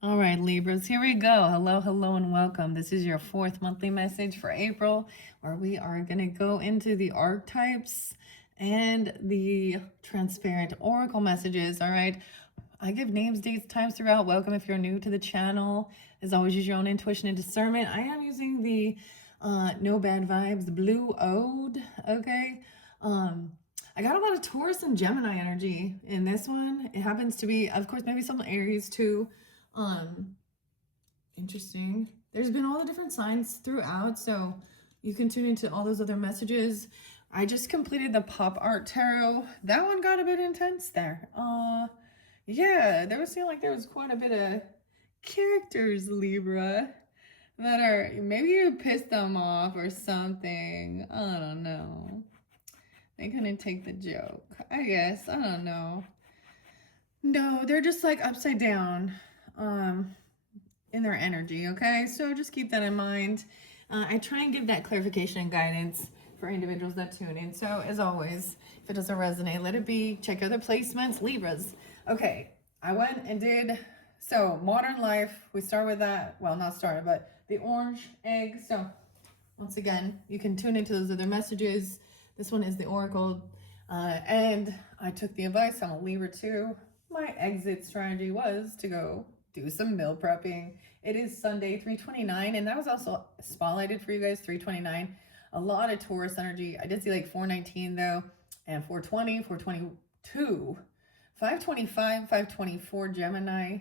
All right, Libras, here we go. Hello, hello, and welcome. This is your fourth monthly message for April, where we are going to go into the archetypes and the transparent oracle messages. All right. I give names, dates, times throughout. Welcome if you're new to the channel. As always, use your own intuition and discernment. I am using the No Bad Vibes Blue Ode. Okay. I got a lot of Taurus and Gemini energy in this one. It happens to be, of course, maybe some Aries too. Interesting. There's been all the different signs throughout, so you can tune into all those other messages. I just completed the pop art tarot. That one got a bit intense there. Yeah, there was seeming like there was quite a bit of characters, Libra, that are, maybe you pissed them off or something. I don't know. They couldn't take the joke, I guess. I don't know. No, they're just like upside down in their energy, okay? So just keep that in mind. I try and give that clarification and guidance for individuals that tune in. So as always, if it doesn't resonate, let it be. Check other placements. Libras. Okay, I went and did, so modern life, we start with that. Well, not started, but the orange egg. So once again, you can tune into those other messages. This one is the oracle. And I took the advice. I'm a Libra too. My exit strategy was to go do some meal prepping. It is Sunday, 3:29, and that was also spotlighted for you guys, 3:29. A lot of Taurus energy. I did see like 419 though, and 420, 422, 525, 524 Gemini.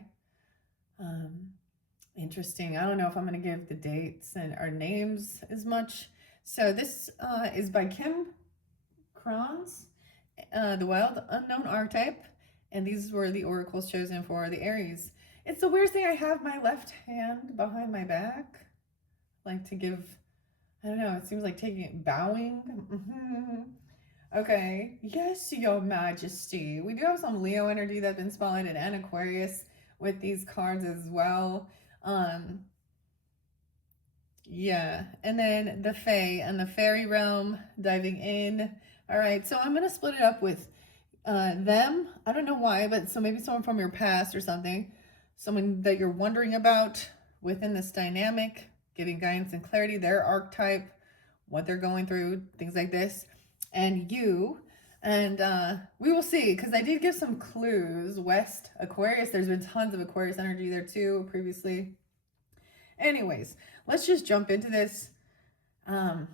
Interesting. I don't know if I'm going to give the dates and our names as much. So this is by Kim Kranz, The Wild Unknown Archetype, and these were the oracles chosen for the Aries. It's the weirdest thing. I have my left hand behind my back, like to give, I don't know, it seems like taking it, bowing. Okay, yes, your majesty. We do have some Leo energy that's been spotlighted and Aquarius with these cards as well. Yeah, and then the Fae and the fairy realm diving in. All right, so I'm gonna split it up with them. I don't know why, but so maybe someone from your past or something, someone that you're wondering about within this dynamic, giving guidance and clarity, their archetype, what they're going through, things like this, and you. And we will see, because I did give some clues. West Aquarius, there's been tons of Aquarius energy there too previously. Anyways, let's just jump into this. And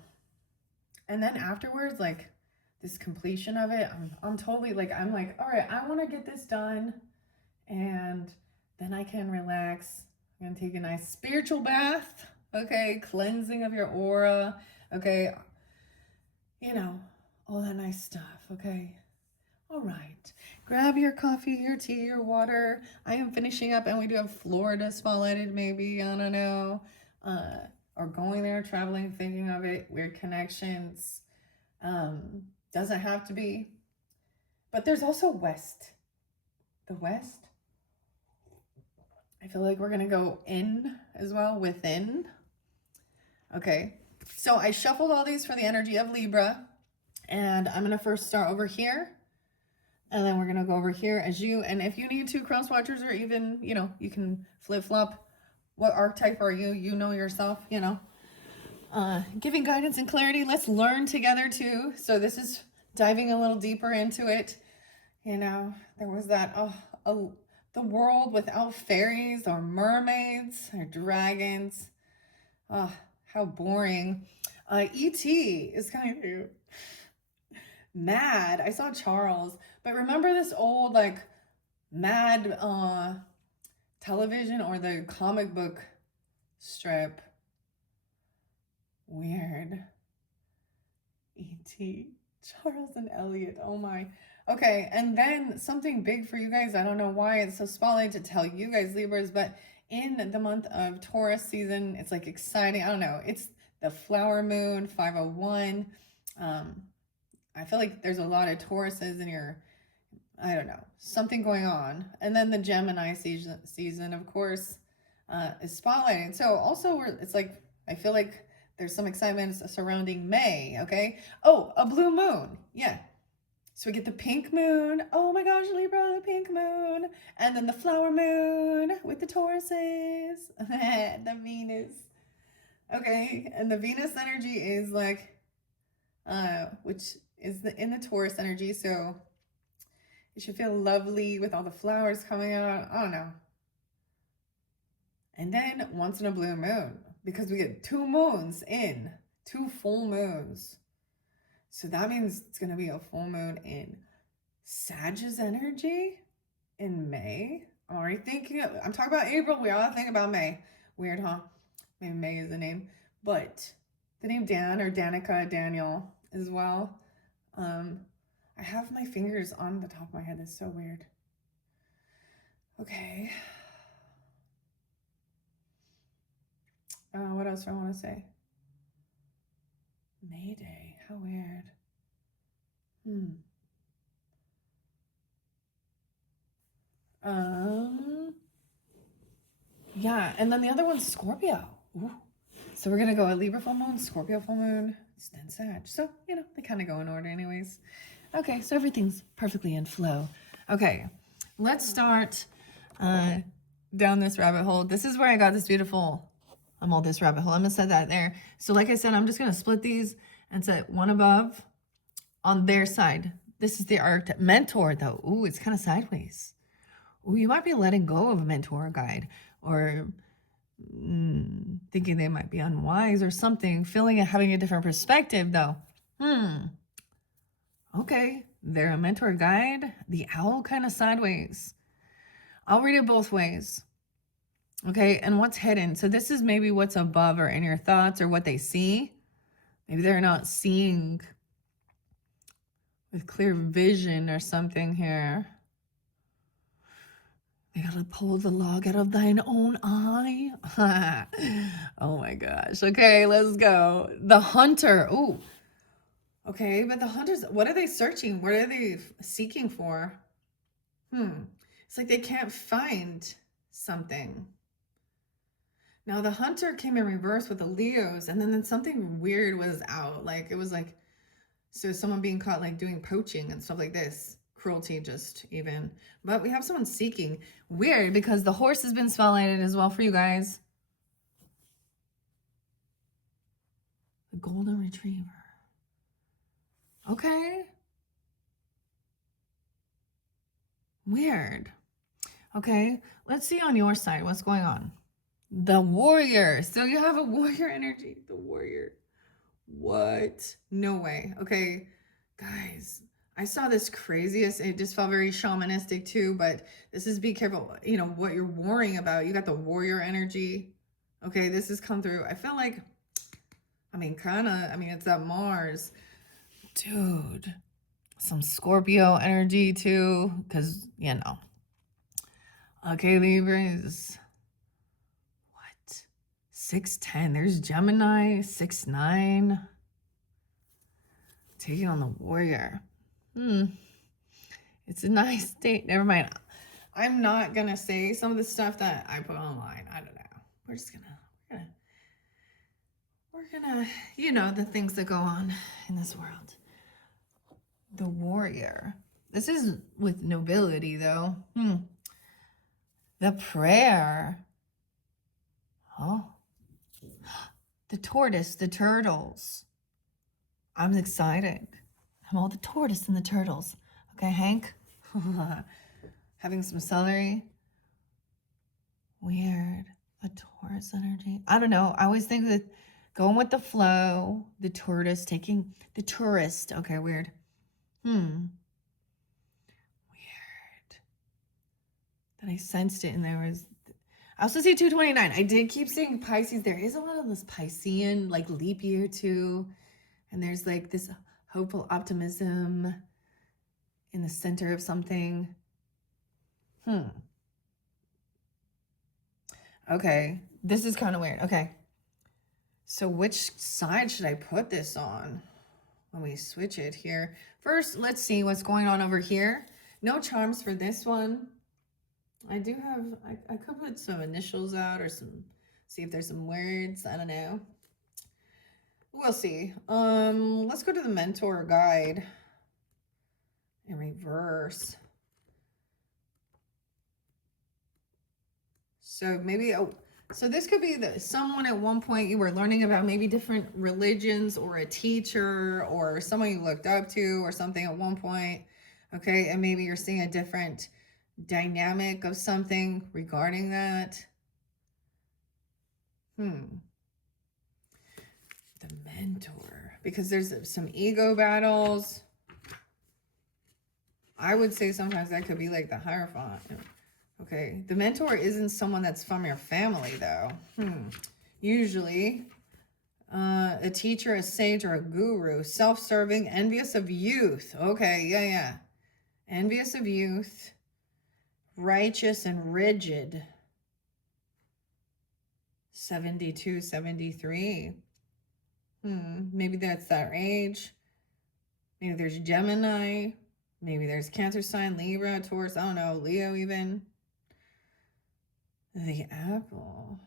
then afterwards, like this completion of it, I'm totally like, I'm like, all right, I want to get this done. And then I can relax. I'm going to take a nice spiritual bath. Okay. Cleansing of your aura. Okay. You know, all that nice stuff. Okay. All right. Grab your coffee, your tea, your water. I am finishing up, and we do have Florida spotlighted, maybe. I don't know. Or going there, traveling, thinking of it, weird connections. Doesn't have to be. But there's also West. The West. I feel like we're going to go in as well, within. Okay. So I shuffled all these for the energy of Libra. And I'm going to first start over here. And then we're going to go over here as you. And if you need to, cross watchers, or even, you know, you can flip-flop. What archetype are you? You know yourself, you know. Giving guidance and clarity. Let's learn together too. So this is diving a little deeper into it. You know, there was that, the world without fairies or mermaids or dragons. Oh, how boring. E.T. is kind of mad. I saw Charles, but remember this old like mad television or the comic book strip? Weird. E.T. Charles and Elliot. Oh my. Okay, and then something big for you guys. I don't know why it's so spotlight to tell you guys, Libras, but in the month of Taurus season, it's like exciting. I don't know. It's the flower moon, 501. I feel like there's a lot of Tauruses in your, I don't know, something going on. And then the Gemini season, of course, is spotlighting. So also, it's like, I feel like there's some excitement surrounding May, okay? Oh, a blue moon. Yeah. So we get the pink moon. Oh my gosh, Libra, the pink moon. And then the flower moon with the Tauruses. The Venus. Okay, and the Venus energy is like, which is in the Taurus energy. So it should feel lovely with all the flowers coming out. I don't know. And then once in a blue moon, because we get 2 moons in, 2 full moons. So that means it's going to be a full moon in Sag's energy in May. I'm already thinking I'm talking about April. We all think about May. Weird, huh? Maybe May is the name. But the name Dan or Danica, Daniel as well. I have my fingers on the top of my head. That's so weird. Okay. What else do I want to say? May Day. How weird. Yeah, and then the other one's Scorpio. Ooh. So we're gonna go a Libra full moon, Scorpio full moon, then Sag. So, you know, they kind of go in order anyways. Okay, so everything's perfectly in flow. Okay, let's start down this rabbit hole. This is where I got this beautiful, all this rabbit hole. I'm gonna set that there. So like I said, I'm just gonna split these and set one above on their side. This is the Archetype. Mentor though. Ooh, it's kind of sideways. Ooh, you might be letting go of a mentor or guide, or thinking they might be unwise or something, feeling and having a different perspective though. Okay, they're a mentor guide. The owl kind of sideways. I'll read it both ways. Okay, and what's hidden? So this is maybe what's above or in your thoughts or what they see. Maybe they're not seeing with clear vision or something here. They gotta pull the log out of thine own eye. Oh my gosh. Okay, let's go. The hunter. Ooh. Okay, but the hunters, what are they searching? What are they seeking for? It's like they can't find something. Now the hunter came in reverse with the Leos, and then something weird was out. Like it was like, so someone being caught like doing poaching and stuff like this. Cruelty just even. But we have someone seeking. Weird, because the horse has been spotlighted as well for you guys. The golden retriever. Okay. Weird. Okay, let's see on your side what's going on. The warrior. So you have a warrior energy. The warrior. What? No way. Okay, guys. I saw this craziest, it just felt very shamanistic too, but this is be careful, you know, what you're worrying about. You got the warrior energy. Okay, this has come through. I feel like, it's that Mars. Dude, some Scorpio energy too, because, you know. Okay, Libras. What? 6'10". There's Gemini, 6'9". Taking on the warrior. It's a nice date. Never mind. I'm not gonna say some of the stuff that I put online. I don't know. We're gonna, you know, the things that go on in this world. The warrior. This is with nobility though. The prayer. Oh. The tortoise, the turtles. I'm excited. I'm all the tortoise and the turtles. Okay, Hank? Having some celery. Weird. A Taurus energy. I don't know. I always think that going with the flow, the tortoise taking the tourist. Okay, weird. Weird. That I sensed it and there was... I also see 229. I did keep saying Pisces. There is a lot of this Piscean, like leap year too. And there's like this hopeful optimism in the center of something. Okay, this is kind of weird. Okay, so which side should I put this on when we switch it here? First, let's see what's going on over here. No charms for this one. I do have, I could put some initials out or see if there's some words. I don't know. We'll see. Let's go to the mentor guide. in reverse. So maybe, so this could be someone at one point you were learning about maybe different religions, or a teacher or someone you looked up to or something at one point. Okay. And maybe you're seeing a different dynamic of something regarding that. The mentor, because there's some ego battles. I would say sometimes that could be like the Hierophant. Okay, the mentor isn't someone that's from your family though. Usually a teacher, a sage, or a guru. Self-serving, envious of youth. Okay, yeah. Envious of youth. Righteous and rigid. 72, 73. Maybe that's that age. Maybe there's Gemini. Maybe there's Cancer sign, Libra, Taurus, I don't know, Leo even. The apple.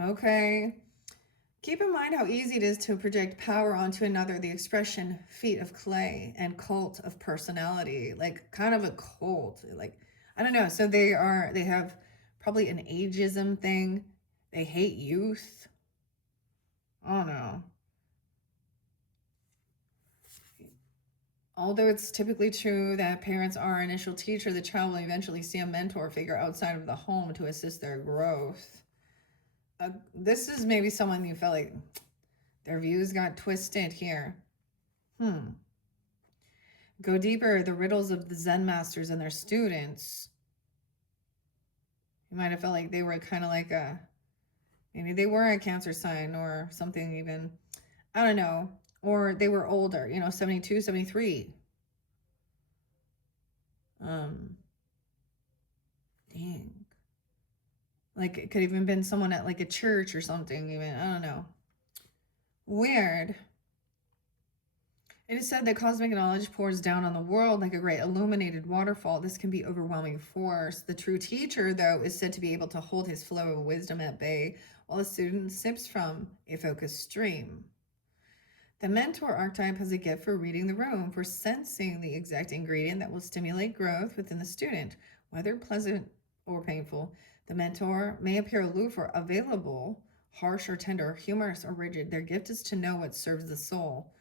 Okay. Keep in mind how easy it is to project power onto another. The expression feet of clay and cult of personality. Like kind of a cult. Like, I don't know. So they have probably an ageism thing. They hate youth. Oh no. Although it's typically true that parents are our initial teacher, the child will eventually see a mentor figure outside of the home to assist their growth. This is maybe someone you felt like their views got twisted here. Go deeper, the riddles of the Zen masters and their students. You might have felt like they were kind of like maybe they were a Cancer sign or something even. I don't know. Or they were older, 72, 73. Dang. Like it could even been someone at like a church or something even. I don't know. Weird. It is said that cosmic knowledge pours down on the world like a great illuminated waterfall. This can be overwhelming force. The true teacher, though, is said to be able to hold his flow of wisdom at bay while the student sips from a focused stream. The mentor archetype has a gift for reading the room, for sensing the exact ingredient that will stimulate growth within the student, whether pleasant or painful. The mentor may appear aloof or available, harsh or tender, humorous or rigid. Their gift is to know what serves the soul.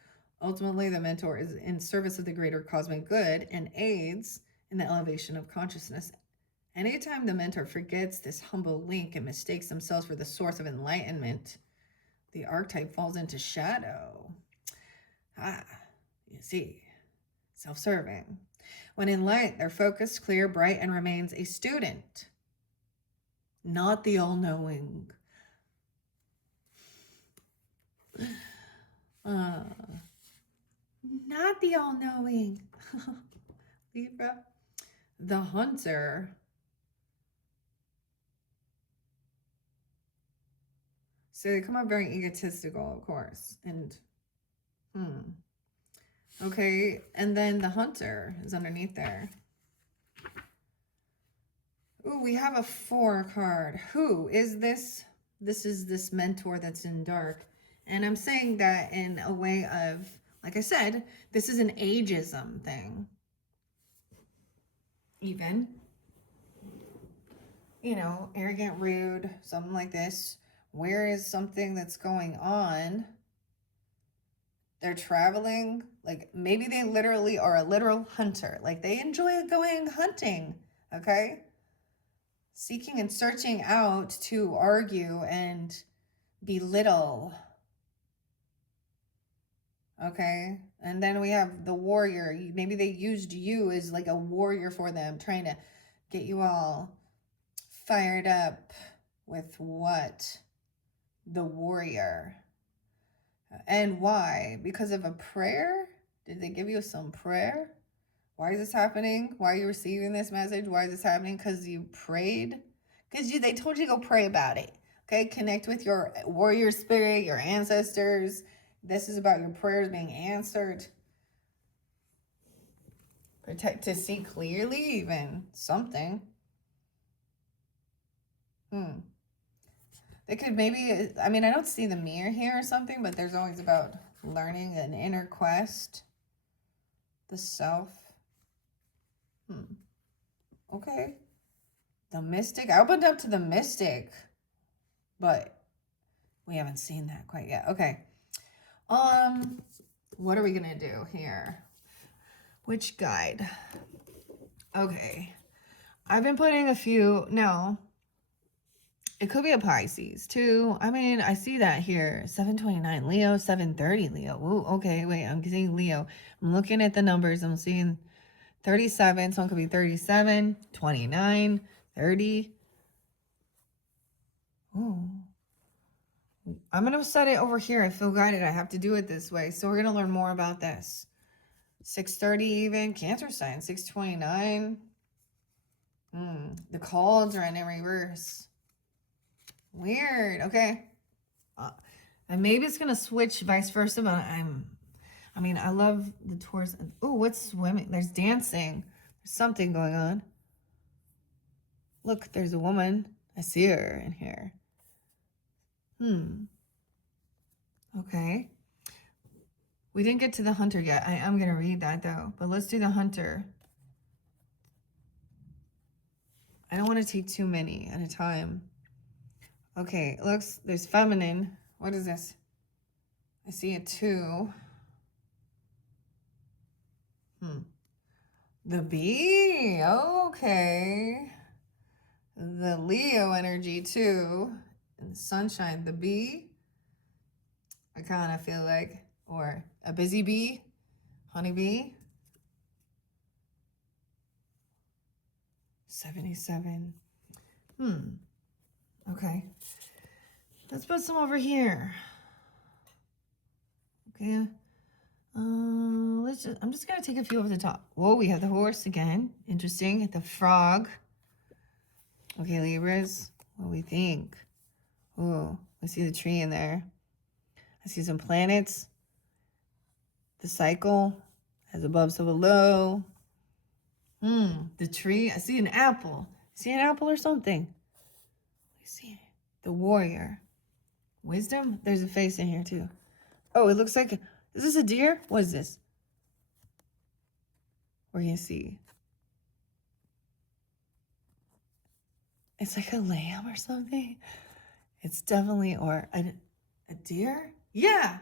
Ultimately, the mentor is in service of the greater cosmic good and aids in the elevation of consciousness. Anytime the mentor forgets this humble link and mistakes themselves for the source of enlightenment, the archetype falls into shadow. You see, self-serving. When in light, they're focused, clear, bright, and remains a student, not the all-knowing. Not the all-knowing. Libra. The hunter. So they come up very egotistical, of course. And, okay. And then the hunter is underneath there. Ooh, we have a 4 card. Who is this? This is this mentor that's in dark. And I'm saying that in a way of, like I said, this is an ageism thing. Even, arrogant, rude, something like this. Where is something that's going on? They're traveling. Like maybe they literally are a literal hunter. Like they enjoy going hunting. Okay. Seeking and searching out to argue and belittle. Okay. And then we have the warrior. Maybe they used you as like a warrior for them, trying to get you all fired up with what? The warrior. And why? Because of a prayer? Did they give you some prayer? Why is this happening? Why are you receiving this message? Why is this happening? Because you prayed? Because they told you to go pray about it. Okay? Connect with your warrior spirit, your ancestors. This is about your prayers being answered. Protect to see clearly, even something. They could maybe, I don't see the mirror here or something, but there's always about learning an inner quest. The self. Okay. The mystic. I opened up to the mystic, but we haven't seen that quite yet. Okay. What are we gonna do here? Which guide? Okay. I've been putting a few. No. It could be a Pisces too. I mean, I see that here. 729 Leo, 730 Leo. Ooh, okay, wait, I'm seeing Leo. I'm looking at the numbers. I'm seeing 37. Someone could be 37, 29, 30. Ooh. I'm going to set it over here. I feel guided. I have to do it this way. So we're going to learn more about this. 630 even. Cancer sign. 629. The cards are in reverse. Weird. Okay. And maybe it's going to switch vice versa, but I mean, I love the Taurus. Oh, what's swimming? There's dancing. There's something going on. Look, there's a woman. I see her in here. Okay. We didn't get to the hunter yet. I am going to read that though, but let's do the hunter. I don't want to take too many at a time. Okay, it looks, there's feminine. What is this? I see a 2. The bee. Okay. The Leo energy too. And the sunshine. The bee. I kind of feel like, or a busy bee. Honeybee. 77. Okay. Let's put some over here. Okay. I'm just gonna take a few over the top. Whoa, we have the horse again. Interesting. The frog. Okay, Libras. What do we think? Oh, I see the tree in there. I see some planets. The cycle has above, so below. The tree. I see an apple. See an apple or something? I see it. The warrior. Wisdom. There's a face in here too. Oh, it looks like. Is this a deer? What is this? We're gonna see. It's like a lamb or something. It's definitely, or a deer? Yeah,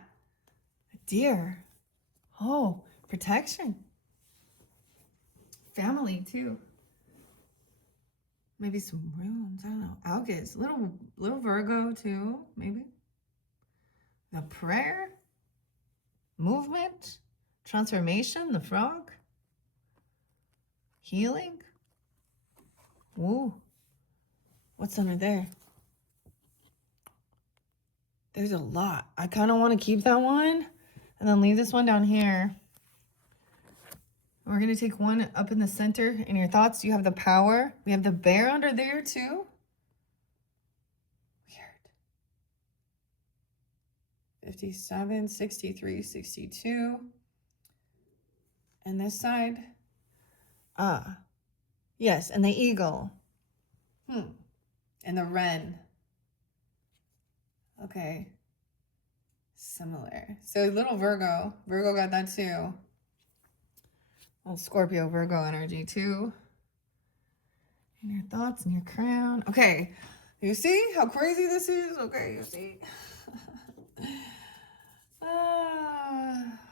a deer. Oh, protection. Family too. Maybe some runes. I don't know. August. Little Virgo too. Maybe. The prayer. Movement. Transformation. The frog. Healing. Ooh. What's under there? There's a lot. I kind of want to keep that one and then leave this one down here. We're going to take one up in the center. In your thoughts, you have the power. We have the bear under there too. Weird. 57, 63, 62. And this side. Yes, and the eagle. And the wren. Okay. Similar. So little Virgo. Virgo got that too. Little Scorpio, Virgo energy too. And your thoughts and your crown. Okay. You see how crazy this is? Okay, you see?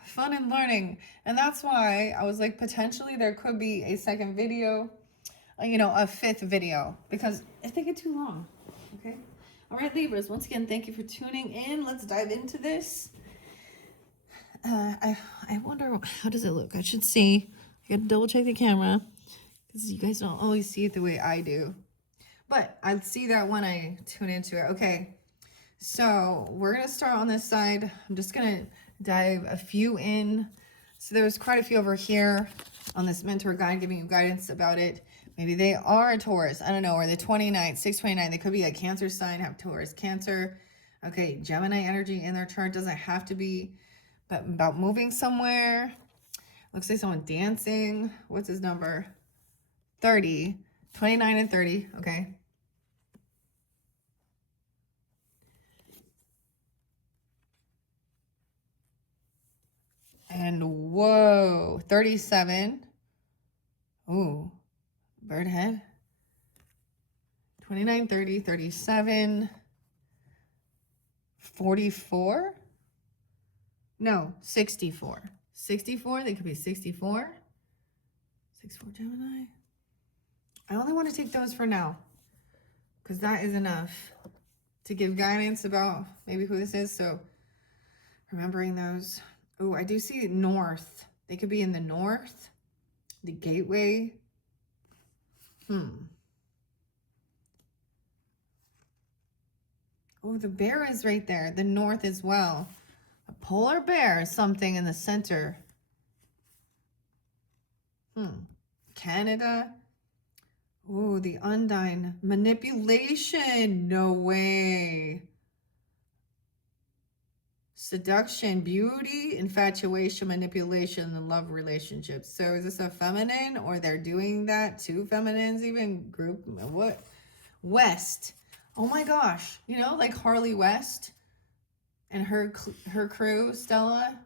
Fun and learning. And that's why I was like, potentially there could be a second video, you know, a 5th video, because if they get too long, okay? All right, Libras, once again, thank you for tuning in. Let's dive into this. I wonder, how does it look? I should see. I gotta double check the camera because you guys don't always see it the way I do. But I see that when I tune into it. Okay, so we're gonna start on this side. I'm just gonna dive a few in. So there's quite a few over here on this mentor guide giving you guidance about it. Maybe they are a Taurus. I don't know. Or the 29, 629. They could be a Cancer sign, have Taurus, Cancer. Okay, Gemini energy in their chart. Doesn't have to be, but about moving somewhere. Looks like someone dancing. What's his number? 30. 29 and 30. Okay. And Whoa, 37. Ooh, bird head. 29, 30, 37, 44. No, 64. 64, they could be 64. 64 Gemini. I only want to take those for now, because that is enough to give guidance about maybe who this is. So remembering those. Oh, I do see north. They could be in the north, the gateway. Oh, the bear is right there. The north as well. A polar bear is something in the center. Canada. Oh, the Undine. Manipulation. No way. Seduction, beauty, infatuation, manipulation, and love relationships. So is this a feminine, or they're doing that? Two feminines even group? What? West. Oh my gosh. You know, like Harley West and her crew, Stella.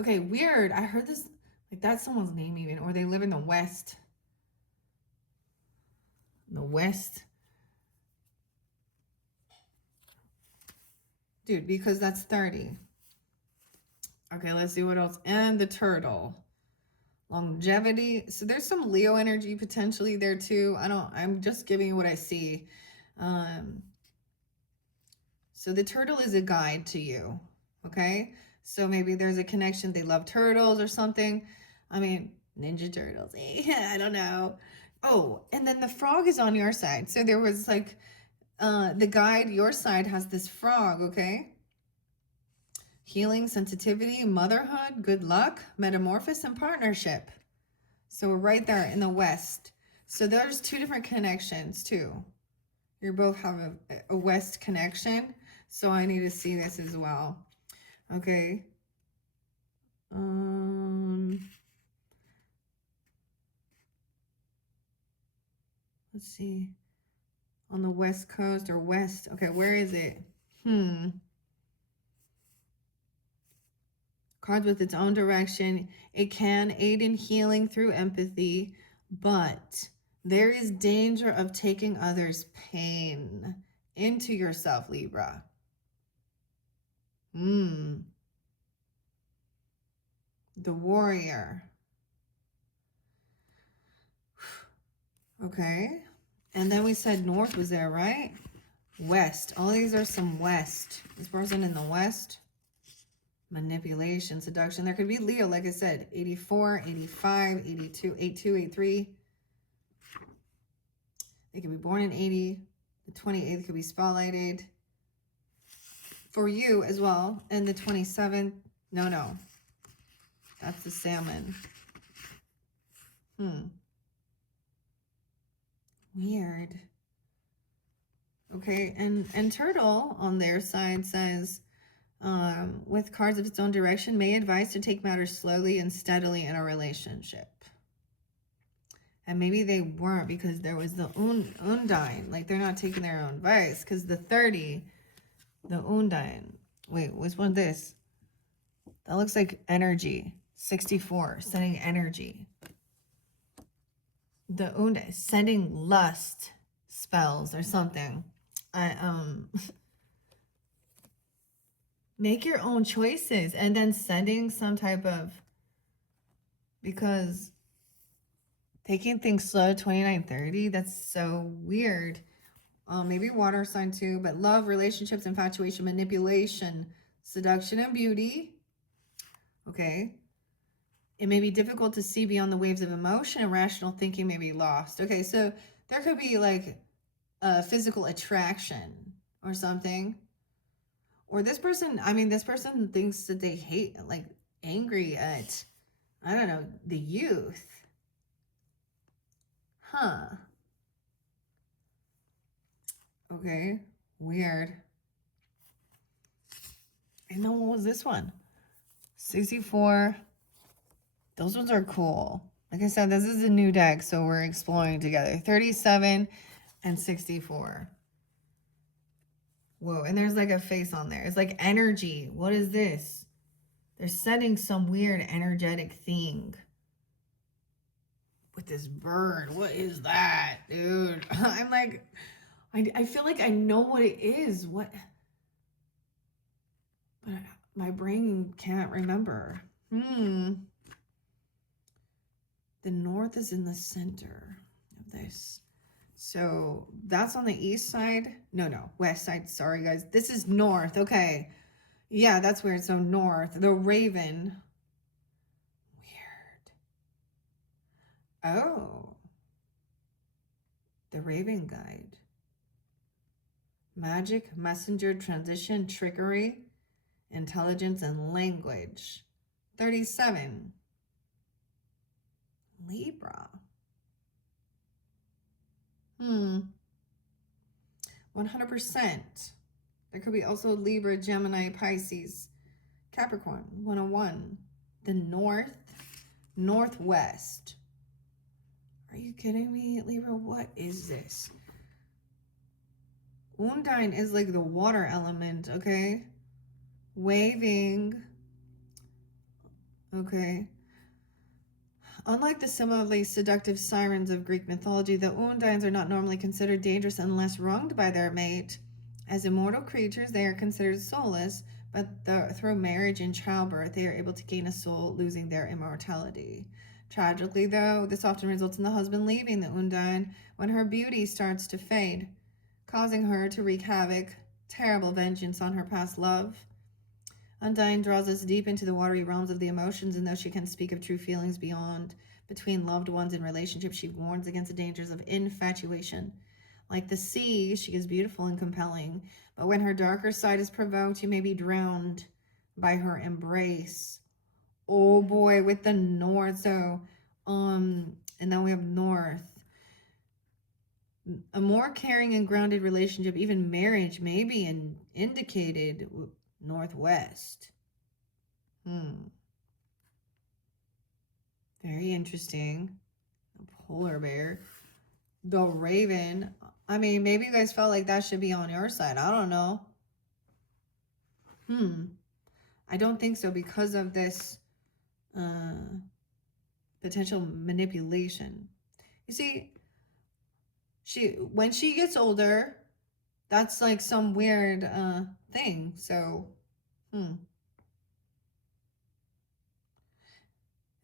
Okay, weird. I heard this, like that's someone's name even, or they live in the West. The West. Dude, because that's 30. Okay, let's see what else. And the turtle. Longevity. So there's some Leo energy potentially there too. I'm just giving you what I see. So the turtle is a guide to you. Okay. So maybe there's a connection. They love turtles or something. I mean, Ninja Turtles. I don't know. Oh, and then the frog is on your side. So there was like, the guide, your side has this frog. Okay. Healing, sensitivity, motherhood, good luck, metamorphosis, and partnership. So we're right there in the West. So there's two different connections too. You both have a West connection. So I need to see this as well. Okay. Let's see. On the West Coast or West. Okay, where is it? Cards with its own direction. It can aid in healing through empathy, but there is danger of taking others' pain into yourself, Libra. The Warrior. Okay. And then we said North was there, right? West. All these are some West. This person in the West. Manipulation, seduction. There could be Leo, like I said, 84, 85, 82, 82, 83. They could be born in 80. The 28th could be spotlighted for you as well. And the 27th, no. That's the salmon. Weird. Okay, and turtle on their side says, with cards of its own direction, may advise to take matters slowly and steadily in a relationship. And maybe they weren't, because there was the Undine. Like, they're not taking their own advice. Because the 30, the Undine. Wait, which one this? That looks like energy. 64, sending energy. The Undine, sending lust spells or something. Make your own choices, and then sending some type of, because taking things slow, 29, 30, that's so weird. Maybe water sign too, but love, relationships, infatuation, manipulation, seduction, and beauty. Okay. It may be difficult to see beyond the waves of emotion, and rational thinking may be lost. Okay, so there could be like a physical attraction or something. Or this person, this person thinks that they hate, like, angry at, I don't know, the youth. Okay, weird. And then what was this one? 64. Those ones are cool. Like I said, this is a new deck, so we're exploring together. 37 and 64. Whoa, and there's like a face on there. It's like energy. What is this? They're setting some weird energetic thing with this bird. What is that, dude? I'm like, I feel like I know what it is. What? But my brain can't remember. The north is in the center of this. So that's on the east side. No, west side. Sorry, guys. This is north. Okay. Yeah, that's weird. So north. The raven. Weird. Oh. The raven guide. Magic, messenger, transition, trickery, intelligence, and language. 37. Libra. 100%. There could be also Libra, Gemini, Pisces, Capricorn. 101. The north, northwest. Are you kidding me, Libra? What is this? Undine is like the water element, okay? Waving. Okay. Unlike the similarly seductive sirens of Greek mythology, the Undines are not normally considered dangerous unless wronged by their mate. As immortal creatures, they are considered soulless, but through marriage and childbirth, they are able to gain a soul, losing their immortality. Tragically, though, this often results in the husband leaving the Undine when her beauty starts to fade, causing her to wreak havoc, terrible vengeance on her past love. Undine draws us deep into the watery realms of the emotions, and though she can speak of true feelings beyond between loved ones in relationships, she warns against the dangers of infatuation. Like the sea, she is beautiful and compelling, but when her darker side is provoked, you may be drowned by her embrace. Oh boy, with the north. So, and then we have north. A more caring and grounded relationship, even marriage, may be indicated northwest. Very interesting. A polar bear. The raven. I mean, maybe you guys felt like that should be on your side. I don't know. I don't think so because of this potential manipulation. You see, when she gets older, that's like some weird thing. So,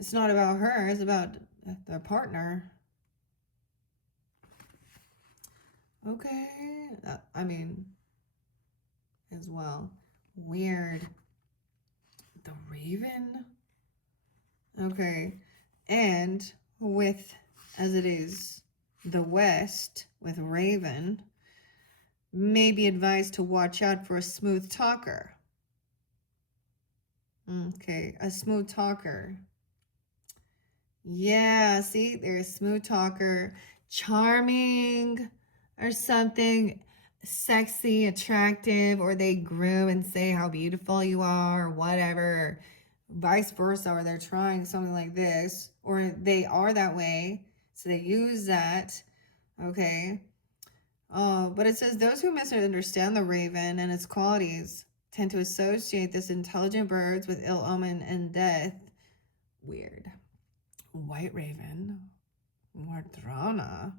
it's not about her, it's about their partner. Okay. I mean, as well. Weird. The raven. Okay. And with, as it is, the west with raven, may be advised to watch out for a smooth talker. Okay, a smooth talker. Yeah, see, there's smooth talker, charming or something, sexy, attractive, or they groom and say how beautiful you are or whatever, vice versa, or they're trying something like this, or they are that way, so they use that. Okay. But it says those who misunderstand the raven and its qualities tend to associate this intelligent birds with ill omen and death. Weird. White raven, Mardrona.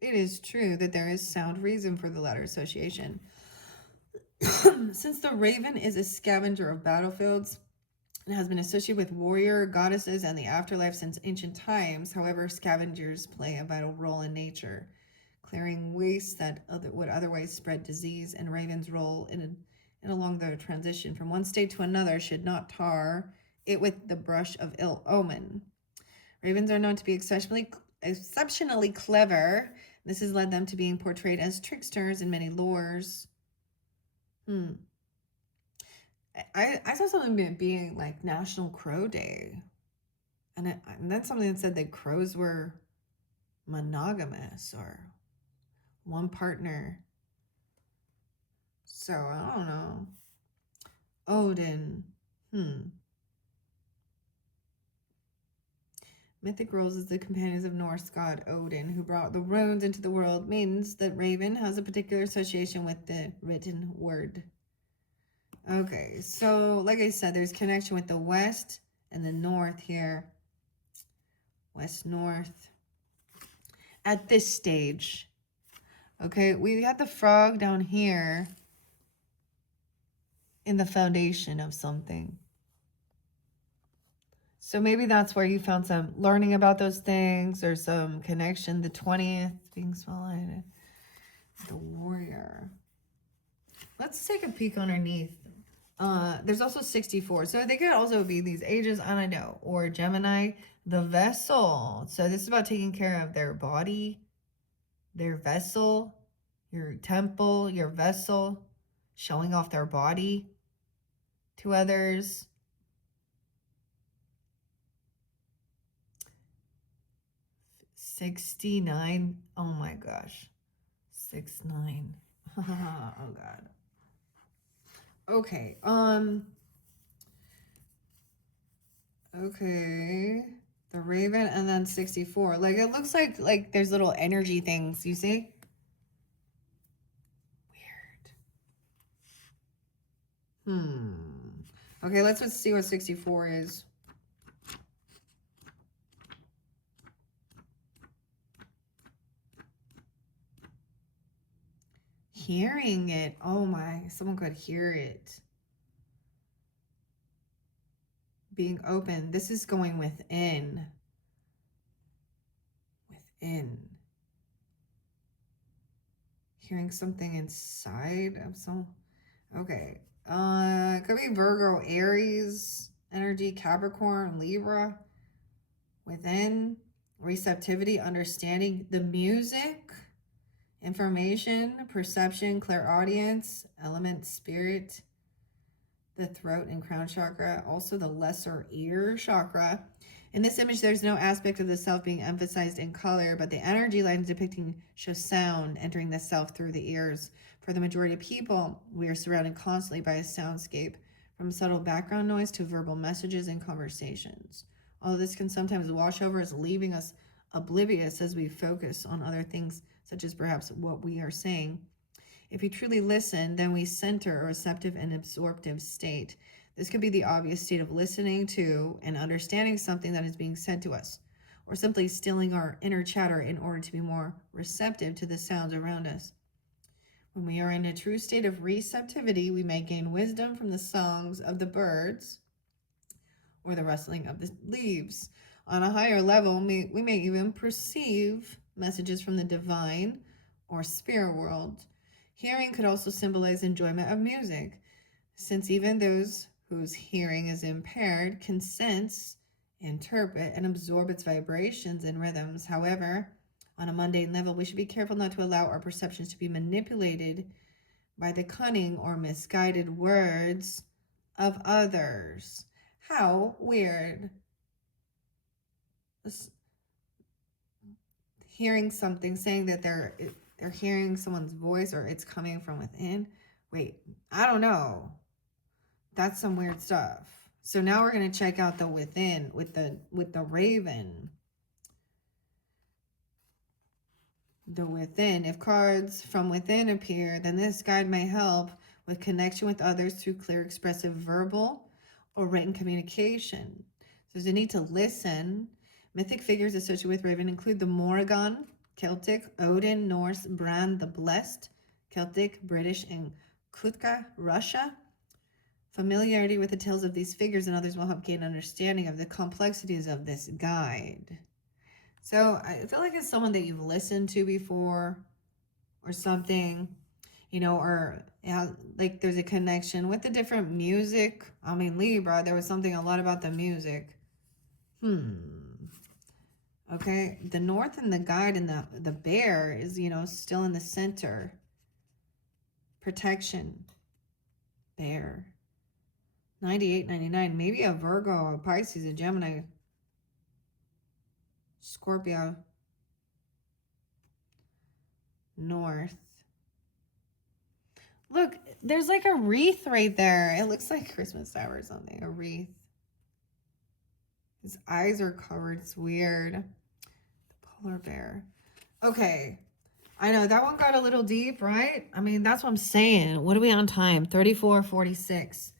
It is true that there is sound reason for the latter association. Since the raven is a scavenger of battlefields and has been associated with warrior goddesses and the afterlife since ancient times, however, scavengers play a vital role in nature, clearing wastes that would otherwise spread disease, and ravens' role in along the transition from one state to another should not tar it with the brush of ill omen. Ravens are known to be exceptionally clever. This has led them to being portrayed as tricksters in many lores. I saw something being like National Crow Day. And that's something that said that crows were monogamous or one partner. So, I don't know. Odin. Mythic roles as the companions of Norse god Odin, who brought the runes into the world, means that raven has a particular association with the written word. Okay, so like I said, there's connection with the west and the north here. West, north. At this stage. Okay, we got the frog down here in the foundation of something. So maybe that's where you found some learning about those things or some connection. The 20th being spotlighted. The warrior. Let's take a peek underneath. There's also 64. So they could also be these ages, I don't know. Or Gemini, the vessel. So this is about taking care of their body, their vessel, your temple, your vessel, showing off their body to others. $69. Oh my gosh. 6-9. Oh god. Okay. Okay. The Raven and then 64. Like it looks like there's little energy things, you see? Weird. Okay, let's just see what 64 is. Hearing it. Oh my, someone could hear it. Being open. This is going within. Within. Hearing something inside of some. Okay. It could be Virgo, Aries, energy, Capricorn, Libra. Within. Receptivity, understanding the music, information, perception, clairaudience, element, spirit, the throat and crown chakra, also the lesser ear chakra. In this image, there's no aspect of the self being emphasized in color, but the energy lines depicting show sound entering the self through the ears. For the majority of people, we are surrounded constantly by a soundscape, from subtle background noise to verbal messages and conversations. Although this can sometimes wash over us, leaving us oblivious as we focus on other things, such as perhaps what we are saying. If we truly listen, then we center a receptive and absorptive state. This could be the obvious state of listening to and understanding something that is being said to us, or simply stilling our inner chatter in order to be more receptive to the sounds around us. When we are in a true state of receptivity, we may gain wisdom from the songs of the birds or the rustling of the leaves. On a higher level, we may even perceive messages from the divine or spirit world. Hearing could also symbolize enjoyment of music, since even those whose hearing is impaired can sense, interpret, and absorb its vibrations and rhythms. However, on a mundane level, we should be careful not to allow our perceptions to be manipulated by the cunning or misguided words of others. How weird. Hearing something, saying that they're hearing someone's voice or it's coming from within. Wait, I don't know. That's some weird stuff. So now we're going to check out the within with the Raven. The within. If cards from within appear, then this guide may help with connection with others through clear, expressive verbal or written communication. So there's a need to listen. Mythic figures associated with Raven include the Morrigan, Celtic, Odin, Norse, Bran, the Blessed, Celtic, British, and Kutka, Russia. Familiarity with the tales of these figures and others will help gain understanding of the complexities of this guide. So I feel like it's someone that you've listened to before or something, you know, or like there's a connection with the different music. I mean, Libra, there was something a lot about the music. Okay, the North and the guide and the bear is, you know, still in the center. Protection. Bear. 98, 99. Maybe a Virgo, a Pisces, a Gemini. Scorpio. North. Look, there's like a wreath right there. It looks like Christmas time or something. A wreath. His eyes are covered. It's weird. The polar bear. Okay. I know that one got a little deep, right? I mean, that's what I'm saying. What are we on time? 34:46.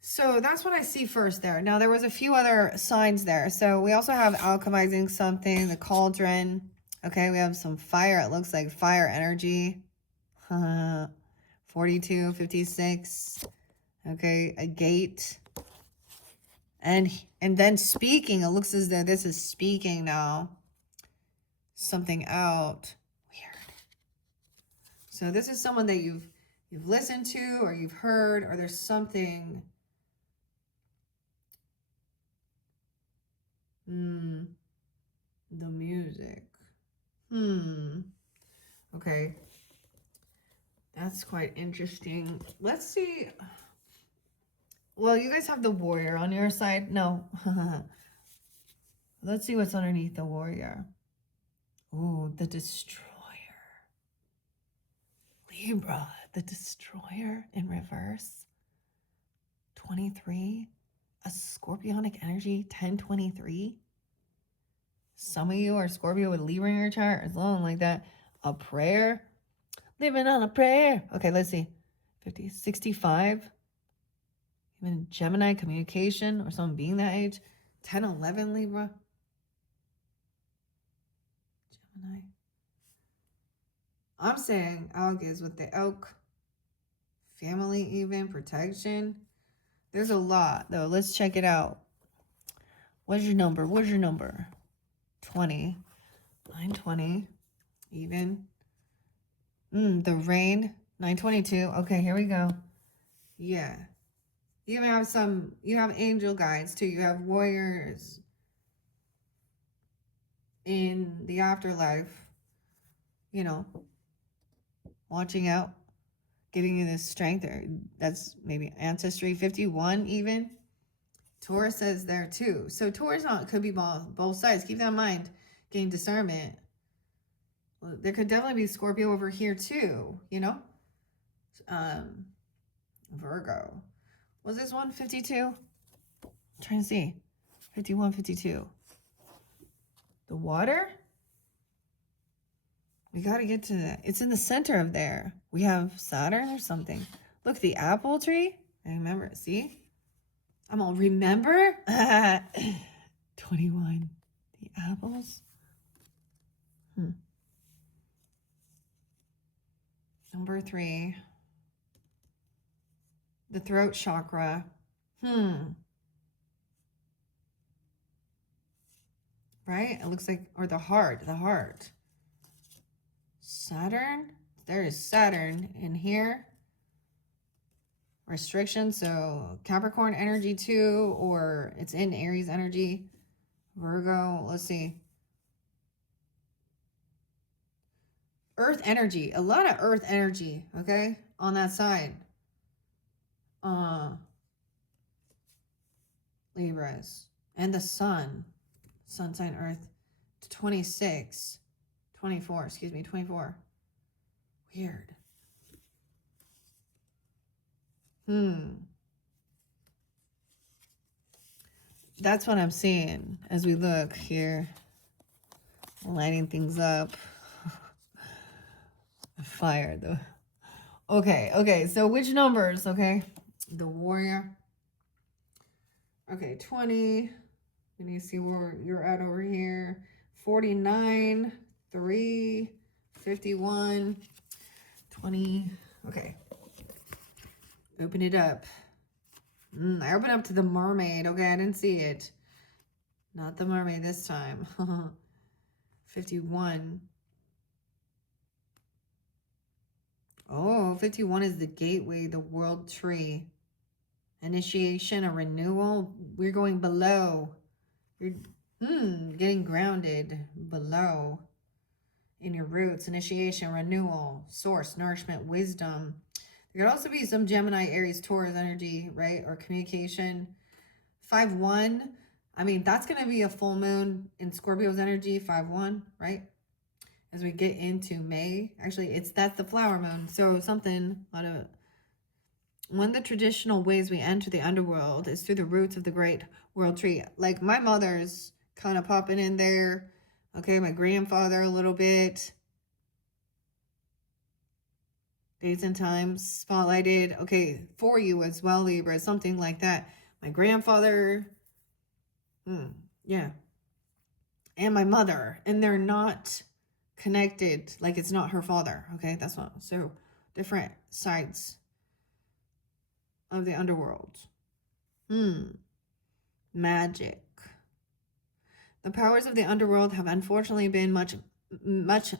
So that's what I see first there. Now, there was a few other signs there. So we also have alchemizing something, the cauldron. Okay, we have some fire. It looks like fire energy. 42:56. Okay, a gate. And then speaking. It looks as though this is speaking now. Something out. Weird. So this is someone that you've listened to, or you've heard, or there's something. The music. Okay. That's quite interesting. Let's see. Well, you guys have the warrior on your side. No. Let's see what's underneath the warrior. Ooh, the destroyer. Libra, the destroyer in reverse. 23. A scorpionic energy, 1023. Some of you are Scorpio with Libra in your chart or something like that. A prayer. Living on a prayer. Okay, let's see. 50, 65. Even Gemini communication or someone being that age. 10, 11 Libra. Gemini. I'm saying August with the elk. Family even. Protection. There's a lot though. Let's check it out. What's your number? What's your number? 20. 920. Even. The rain. 922. Okay, here we go. Yeah. You even have some, you have angel guides too. You have warriors in the afterlife, you know, watching out, giving you this strength. Or that's maybe ancestry. 51 even. Taurus says there too. So Taurus could be both sides. Keep that in mind. Gain discernment. Well, there could definitely be Scorpio over here too, you know. Virgo. Was this one 52? I'm trying to see. 51, 52. The water? We got to get to that. It's in the center of there. We have Saturn or something. Look, the apple tree. I remember. See? I'm all remember? 21. The apples. Number 3. The throat chakra. Right? It looks like, or the heart. Saturn. There is Saturn in here. Restriction. So Capricorn energy too, or it's in Aries energy. Virgo. Let's see. Earth energy. A lot of earth energy. Okay. On that side. Libras. And the sun. Sun sign Earth. 26. 24. Excuse me. 24. Weird. That's what I'm seeing as we look here. Lighting things up. Fire though. Okay. So which numbers? Okay. The warrior. Okay, 20. We need to see where you're at over here. 49, 3, 51, 20. Okay. Open it up. I opened up to the mermaid. Okay, I didn't see it. Not the mermaid this time. 51. Oh, 51 is the gateway, the world tree. Initiation, a renewal. We're going below. You're getting grounded below in your roots. Initiation, renewal, source, nourishment, wisdom. There could also be some Gemini, Aries, Taurus energy, right? Or communication. 5-1. I mean, that's going to be a full moon in Scorpio's energy. 5-1, right? As we get into May. Actually, that's the flower moon. So something out of it. One of the traditional ways we enter the underworld is through the roots of the great world tree. Like my mother's kind of popping in there. Okay, my grandfather a little bit. Dates and times spotlighted. Okay, for you as well, Libra. Something like that. My grandfather. Yeah. And my mother. And they're not connected. Like it's not her father. Okay, that's what. So different sides of the underworld. Magic. The powers of the underworld have unfortunately been much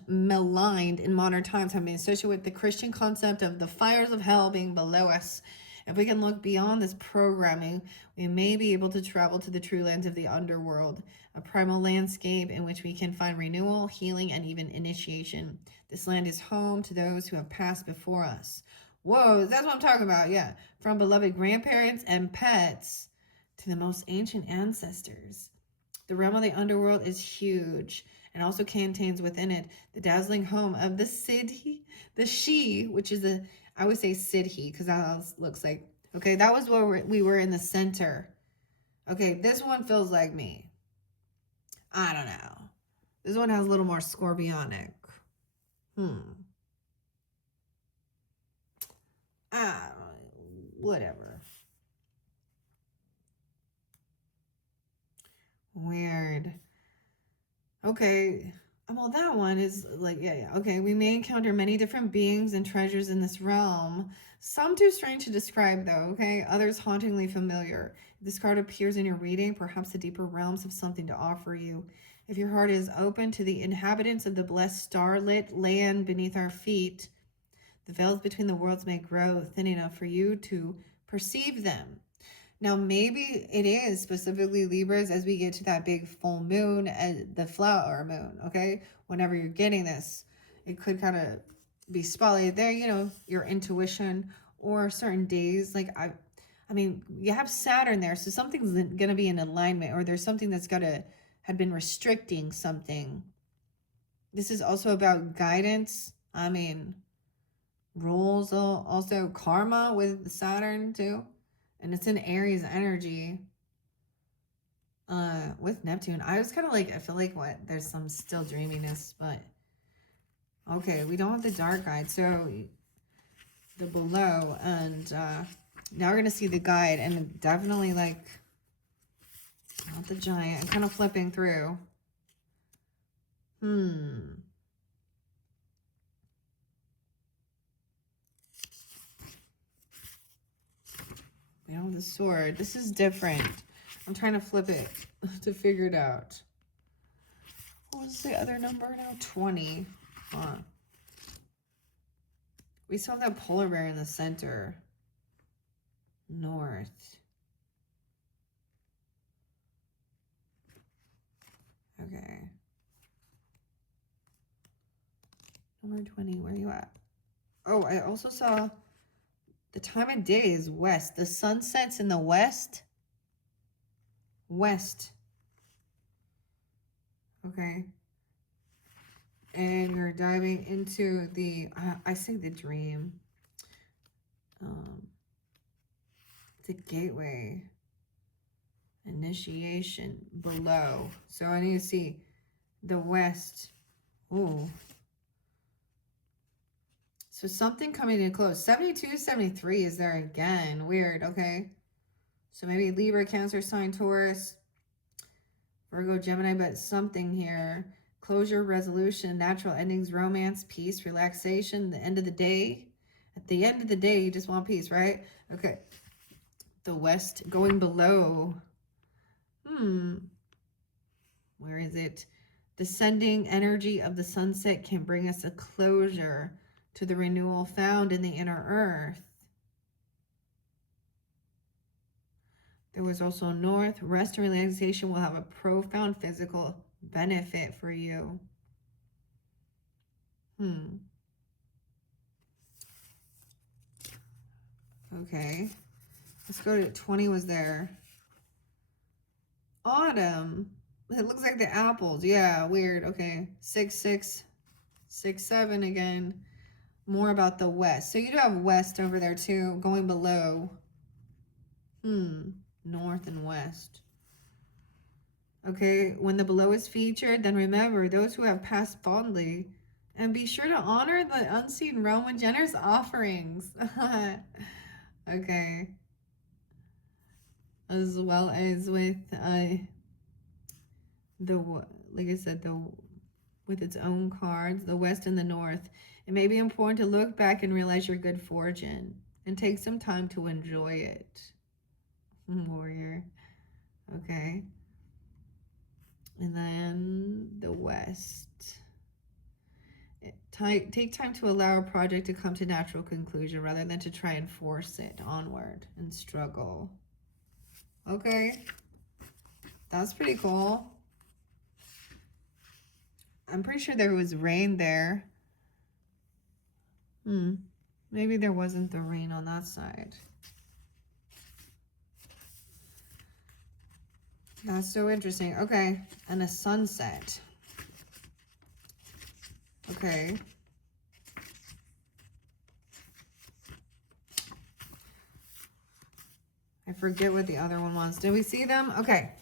maligned in modern times, have been associated with the Christian concept of the fires of hell being below us. If we can look beyond this programming, we may be able to travel to the true lands of the underworld, a primal landscape in which we can find renewal, healing, and even initiation. This land is home to those who have passed before us. Whoa, that's what I'm talking about, yeah. From beloved grandparents and pets to the most ancient ancestors. The realm of the underworld is huge and also contains within it the dazzling home of the Siddhi, the She, which is I would say Siddhi because that looks like, okay, that was where we were in the center. Okay, this one feels like me. I don't know. This one has a little more scorpionic. Whatever. Weird. Okay. Well, that one is like, yeah. Okay, we may encounter many different beings and treasures in this realm. Some too strange to describe, though, okay? Others hauntingly familiar. If this card appears in your reading, perhaps the deeper realms have something to offer you. If your heart is open to the inhabitants of the blessed starlit land beneath our feet, the veils between the worlds may grow thin enough for you to perceive them. Now, maybe it is specifically Libras as we get to that big full moon and the flower moon, okay? Whenever you're getting this, it could kind of be spotlighted there, you know, your intuition or certain days. Like, I mean, you have Saturn there, so something's going to be in alignment or there's something that's had been restricting something. This is also about guidance. I mean, rules, also karma with Saturn too. And it's in Aries energy with Neptune. I was kind of like, I feel like there's some still dreaminess, but okay, we don't have the dark guide, so the below, and now we're going to see the guide, and definitely like, not the giant. I'm kind of flipping through. We have the sword. This is different. I'm trying to flip it to figure it out. What was the other number now? 20. We still have that polar bear in the center. North. Okay. Number 20, where are you at? Oh, I also saw the time of day is west. The sun sets in the west. West. Okay. And you're diving into the, I say the dream. The gateway. Initiation below. So I need to see the west. Ooh. So something coming in close. 72, 73 is there again. Weird, okay. So maybe Libra, Cancer, Sign, Taurus, Virgo, Gemini, but something here. Closure, resolution, natural endings, romance, peace, relaxation, the end of the day. At the end of the day, you just want peace, right? Okay. The west going below. Where is it? Descending energy of the sunset can bring us a closure to the renewal found in the inner earth. There was also north. Rest and relaxation will have a profound physical benefit for you. Okay. Let's go to 20 was there. Autumn. It looks like the apples. Yeah, weird. Okay. 6, 6, 6, 7 again. More about the west. So you do have west over there too, going below. North and west. Okay, when the below is featured, then remember, those who have passed fondly And be sure to honor the unseen realm with generous offerings. Okay. As well as with like I said, with its own cards, the West and the North. It may be important to look back and realize your good fortune and take some time to enjoy it. Warrior. Okay. And then the West. Take time to allow a project to come to natural conclusion rather than to try and force it onward and struggle. Okay. That's pretty cool. I'm pretty sure there was rain there. Maybe there wasn't the rain on that side. That's so interesting. Okay. And a sunset. Okay. I forget what the other one was. Did we see them? Okay.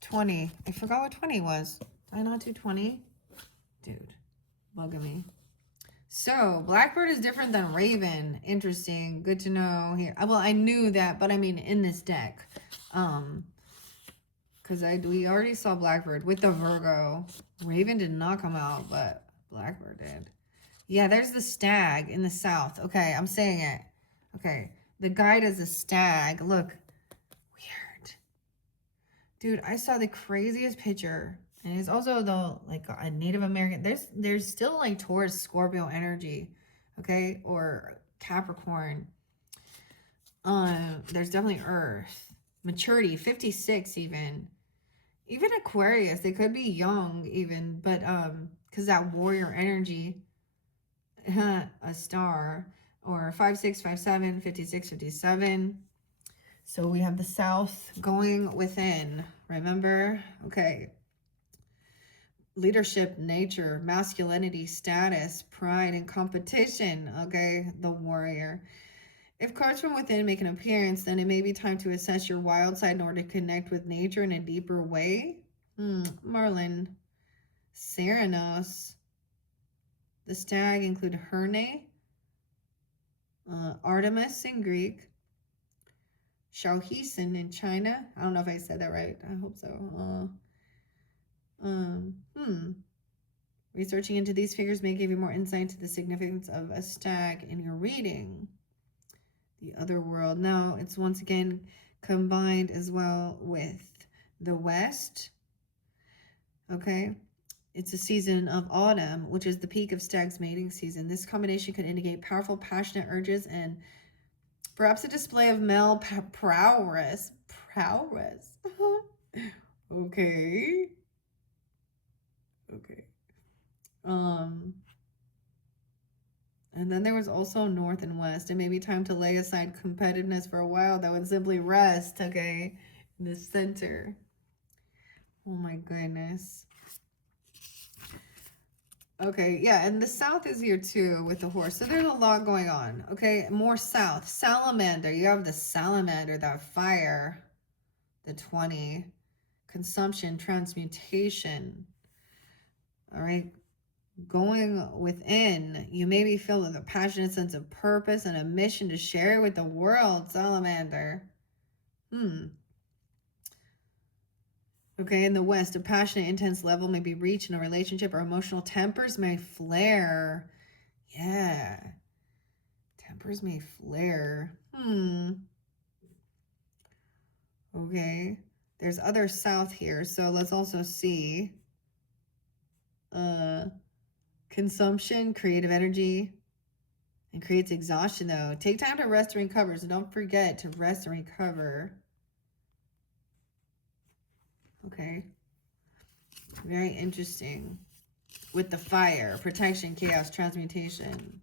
20. I forgot what 20 was. Did I not do 20? Dude, bugging me. So, Blackbird is different than Raven. Interesting. Good to know here. Well, I knew that, but I mean in this deck. Because we already saw Blackbird with the Virgo. Raven did not come out, but Blackbird did. Yeah, there's the stag in the south. Okay, I'm saying it. Okay, the guide is a stag. Look. Weird. Dude, I saw the craziest picture. And it's also like a Native American. There's still like Taurus, Scorpio energy. Okay, or Capricorn. There's definitely Earth. Maturity, 56 even. Even Aquarius, they could be young even, but because that warrior energy. A star, or 5, 6, 5, 7, 56, 57. So we have the south going within, remember? Okay. Leadership, nature, masculinity, status, pride, and competition. Okay, the warrior. If cards from within make an appearance, then it may be time to assess your wild side in order to connect with nature in a deeper way. Marlin. Serenos. The stag include Herne, Artemis in Greek, Shaohisen in China. I don't know if I said that right. I hope so. Researching into these figures may give you more insight into the significance of a stag in your reading. The other world. Now, it's once again combined as well with the West. Okay. It's a season of autumn, which is the peak of stag's mating season. This combination could indicate powerful, passionate urges and perhaps a display of male prowess. Prowess. Okay. Okay. And then there was also North and West. It may be time to lay aside competitiveness for a while. That would simply rest, okay, in the center. Oh my goodness. Okay, yeah, and the south is here too with the horse. So there's a lot going on. Okay, more south. Salamander. You have the salamander, that fire. The 20. Consumption, transmutation. All right. Going within. You maybe feel with a passionate sense of purpose and a mission to share with the world, salamander. Okay, in the West, a passionate, intense level may be reached in a relationship, or emotional tempers may flare. Yeah. Tempers may flare. Okay. There's other south here, so let's also see. Consumption, creative energy, and creates exhaustion, though. Take time to rest and recover, so don't forget to rest and recover. Okay. Very interesting. With the fire, protection, chaos, transmutation.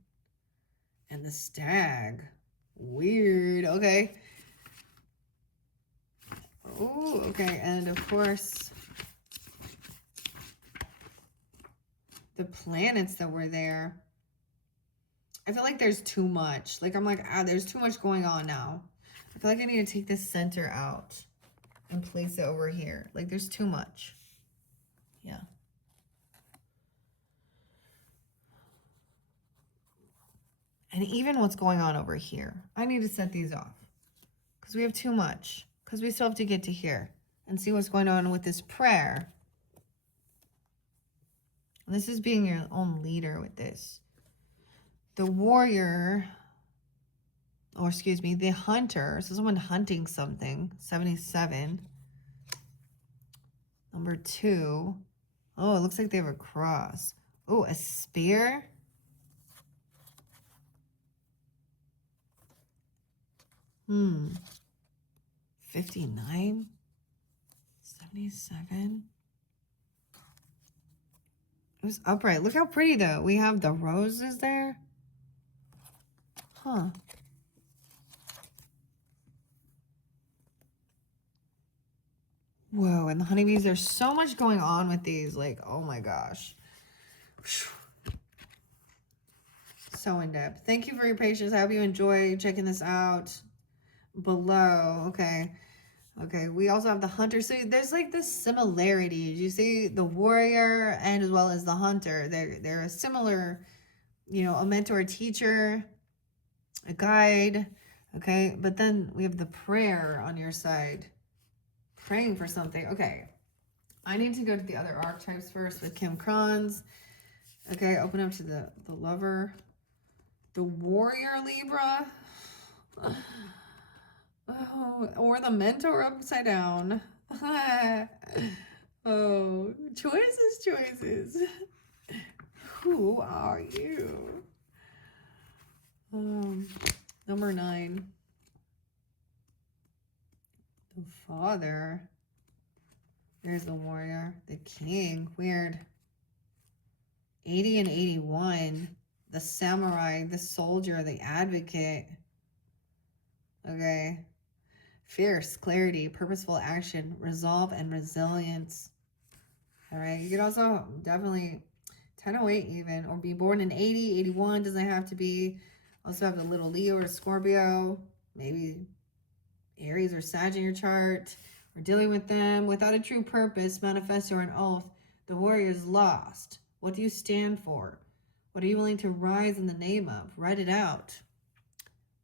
And the stag. Weird. Okay. Oh, okay. And of course, the planets that were there. I feel like there's too much. Like, I'm like, there's too much going on now. I feel like I need to take this center out and place it over here. Like, there's too much. Yeah. And even what's going on over here. I need to set these off because we have too much. Because we still have to get to here and see what's going on with this prayer. This is being your own leader with this. The warrior, or excuse me, the hunter. So someone hunting something. 77. Number 2. Oh, it looks like they have a cross. Oh, a spear. Hmm. 59. 77. It was upright. Look how pretty though. We have the roses there. Huh. Whoa, and the honeybees, there's so much going on with these. Like, oh my gosh. So in depth. Thank you for your patience. I hope you enjoy checking this out below. Okay. Okay, we also have the hunter. So there's like this similarity. You see the warrior and as well as the hunter. They're a similar, you know, a mentor, a teacher, a guide. Okay, but then we have the prayer on your side. Praying for something. Okay, I need to go to the other archetypes first with Kim Kranz. Okay, open up to the lover. The warrior Libra. Oh, or the mentor upside down. Oh, choices. Who are you? Number 9. The father. There's the warrior. The king. Weird. 80 and 81. The samurai. The soldier. The advocate. Okay. Fierce, clarity, purposeful action, resolve, and resilience. All right. You could also definitely 1008 even, or be born in 80, 81. Doesn't have to be. Also have the little Leo or Scorpio. Maybe Aries or Sag in your chart. We're dealing with them without a true purpose, manifesto, or an oath. The warrior is lost. What do you stand for? What are you willing to rise in the name of? Write it out.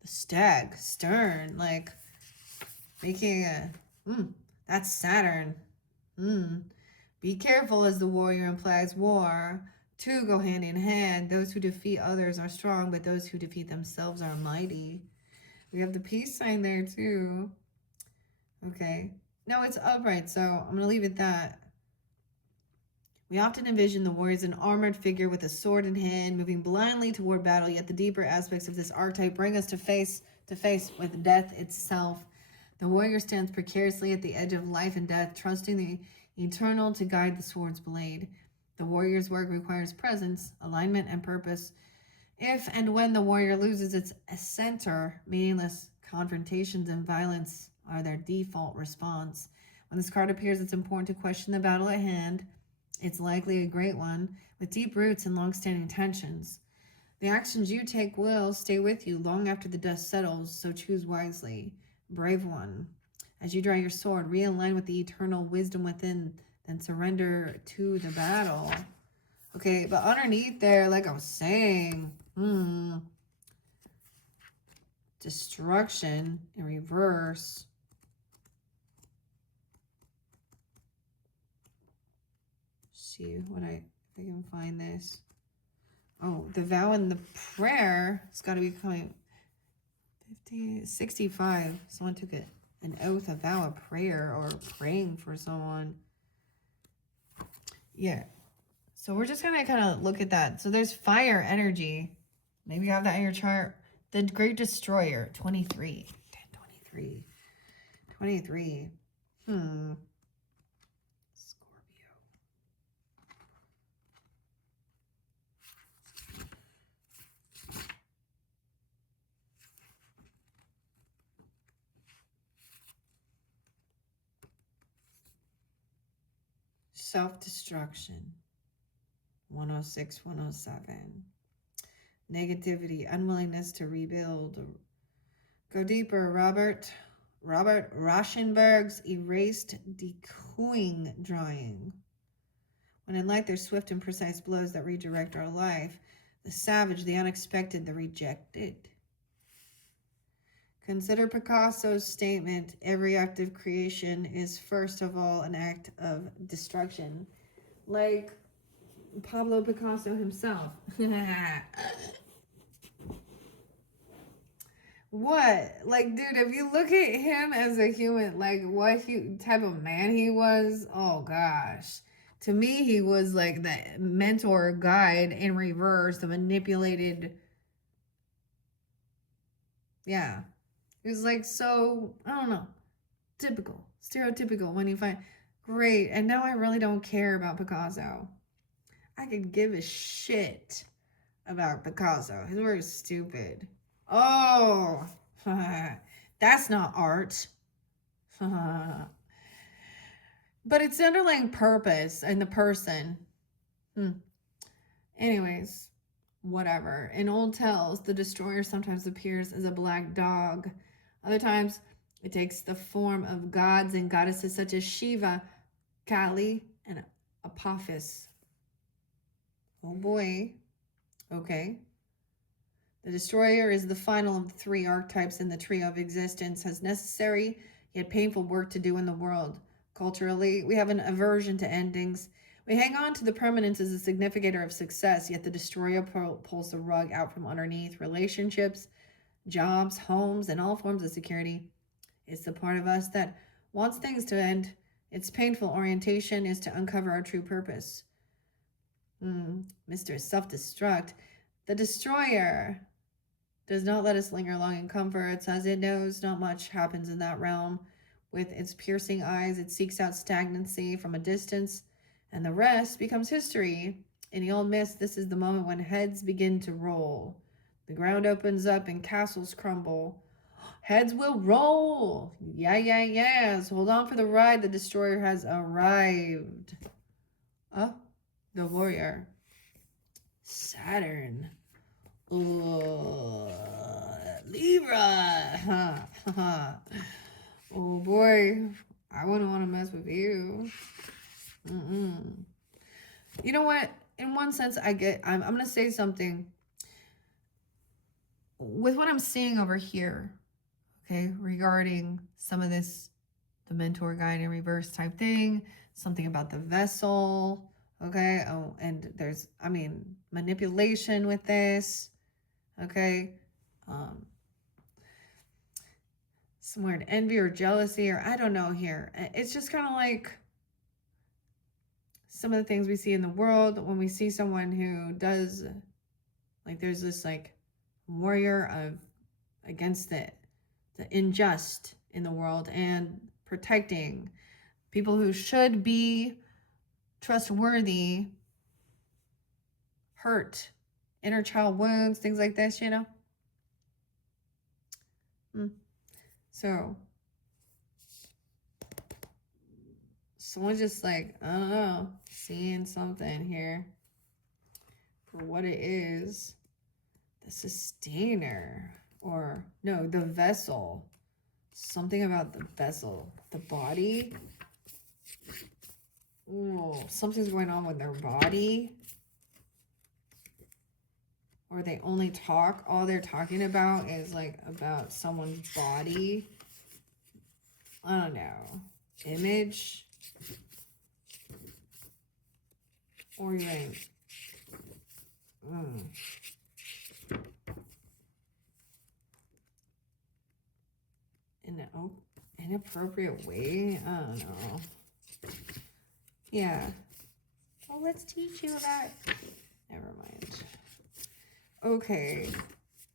The stag, stern, like making a, that's Saturn. Be careful as the warrior implies war. 2 go hand in hand. Those who defeat others are strong, but those who defeat themselves are mighty. We have the peace sign there too. Okay. No, it's upright, so I'm going to leave it that. We often envision the warrior as an armored figure with a sword in hand, moving blindly toward battle, yet the deeper aspects of this archetype bring us to face with death itself. The warrior stands precariously at the edge of life and death, trusting the eternal to guide the sword's blade. The warrior's work requires presence, alignment, and purpose. If and when the warrior loses its center, meaningless confrontations and violence are their default response. When this card appears, it's important to question the battle at hand. It's likely a great one, with deep roots and long-standing tensions. The actions you take will stay with you long after the dust settles, so choose wisely. Brave one. As you draw your sword, realign with the eternal wisdom within, then surrender to the battle. Okay, but underneath there, like I was saying, destruction in reverse. See what if I can find this. Oh, the vow and the prayer. It's got to be coming. 65. Someone took an oath, a vow, a prayer, or praying for someone. Yeah. So we're just gonna kind of look at that. So there's fire energy. Maybe you have that in your chart. The Great Destroyer, 23. 23. 23. Self-destruction. 106, 107. Negativity, unwillingness to rebuild. Go deeper, Robert Rauschenberg's erased decooing drawing. When in light, there's swift and precise blows that redirect our life. The savage, the unexpected, the rejected. Consider Picasso's statement, every act of creation is first of all an act of destruction. Like Pablo Picasso himself. What? Like, dude, if you look at him as a human, like what type of man he was, oh gosh. To me, he was like the mentor guide in reverse, the manipulated. Yeah. He was like so, I don't know, typical, stereotypical when you find, great. And now I really don't care about Picasso. I could give a shit about Picasso. His work is stupid. Oh, that's not art. But it's the underlying purpose and the person. Anyways, whatever. In old tales, the destroyer sometimes appears as a black dog. Other times, it takes the form of gods and goddesses such as Shiva, Kali, and Apophis. Oh boy. Okay. The destroyer is the final of the 3 archetypes in the trio of existence, has necessary yet painful work to do in the world. Culturally, we have an aversion to endings. We hang on to the permanence as a significator of success, yet the destroyer pulls the rug out from underneath relationships, jobs, homes, and all forms of security. It's the part of us that wants things to end. Its painful orientation is to uncover our true purpose. Mr. Self-Destruct. The destroyer does not let us linger long in comforts, as it knows not much happens in that realm. With its piercing eyes, it seeks out stagnancy from a distance, and the rest becomes history. In the old myths, this is the moment when heads begin to roll. The ground opens up and castles crumble. Heads will roll. Yes. Hold on for the ride. The destroyer has arrived. Oh, the warrior. Saturn. Libra. Oh boy, I wouldn't want to mess with you. You know what? In one sense, I'm going to say something. With what I'm seeing over here, okay, regarding some of this, the mentor guide in reverse type thing, something about the vessel, okay? Oh, and there's, manipulation with this, okay? Some weird envy or jealousy, or I don't know here. It's just kind of like some of the things we see in the world when we see someone who does, like, there's this like warrior of against the unjust in the world and protecting people who should be trustworthy, hurt, inner child wounds, things like this, you know? So, someone's just like, I don't know, seeing something here for what it is. The sustainer, or no, the vessel. Something about the vessel, the body. Ooh, something's going on with their body. Or they only talk, all they're talking about is like about someone's body. I don't know. Image. Or even in an inappropriate way. I don't know. Yeah. Well, let's teach you about. Never mind. Okay.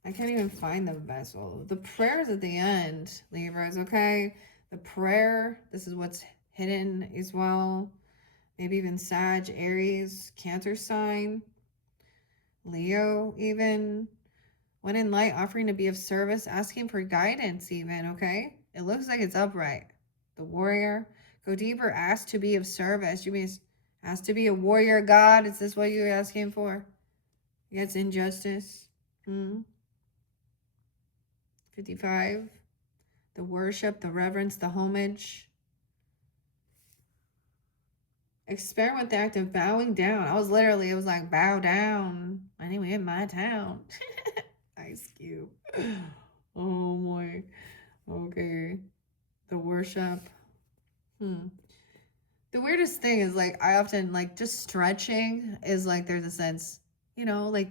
I can't even find the vessel. The prayer's at the end, Libras, okay? The prayer, this is what's hidden as well. Maybe even Sag, Aries, Cancer sign, Leo even. When in light, offering to be of service, asking for guidance even, okay? It looks like it's upright. The warrior. Go deeper, ask to be of service. You mean ask to be a warrior god? Is this what you're asking for? Yeah, it's injustice. 55. The worship, the reverence, the homage. Experiment with the act of bowing down. It was like, bow down. Anyway, in my town. Ice Cube. Oh boy. Okay. The worship. The weirdest thing is like I often like just stretching is like there's a sense, like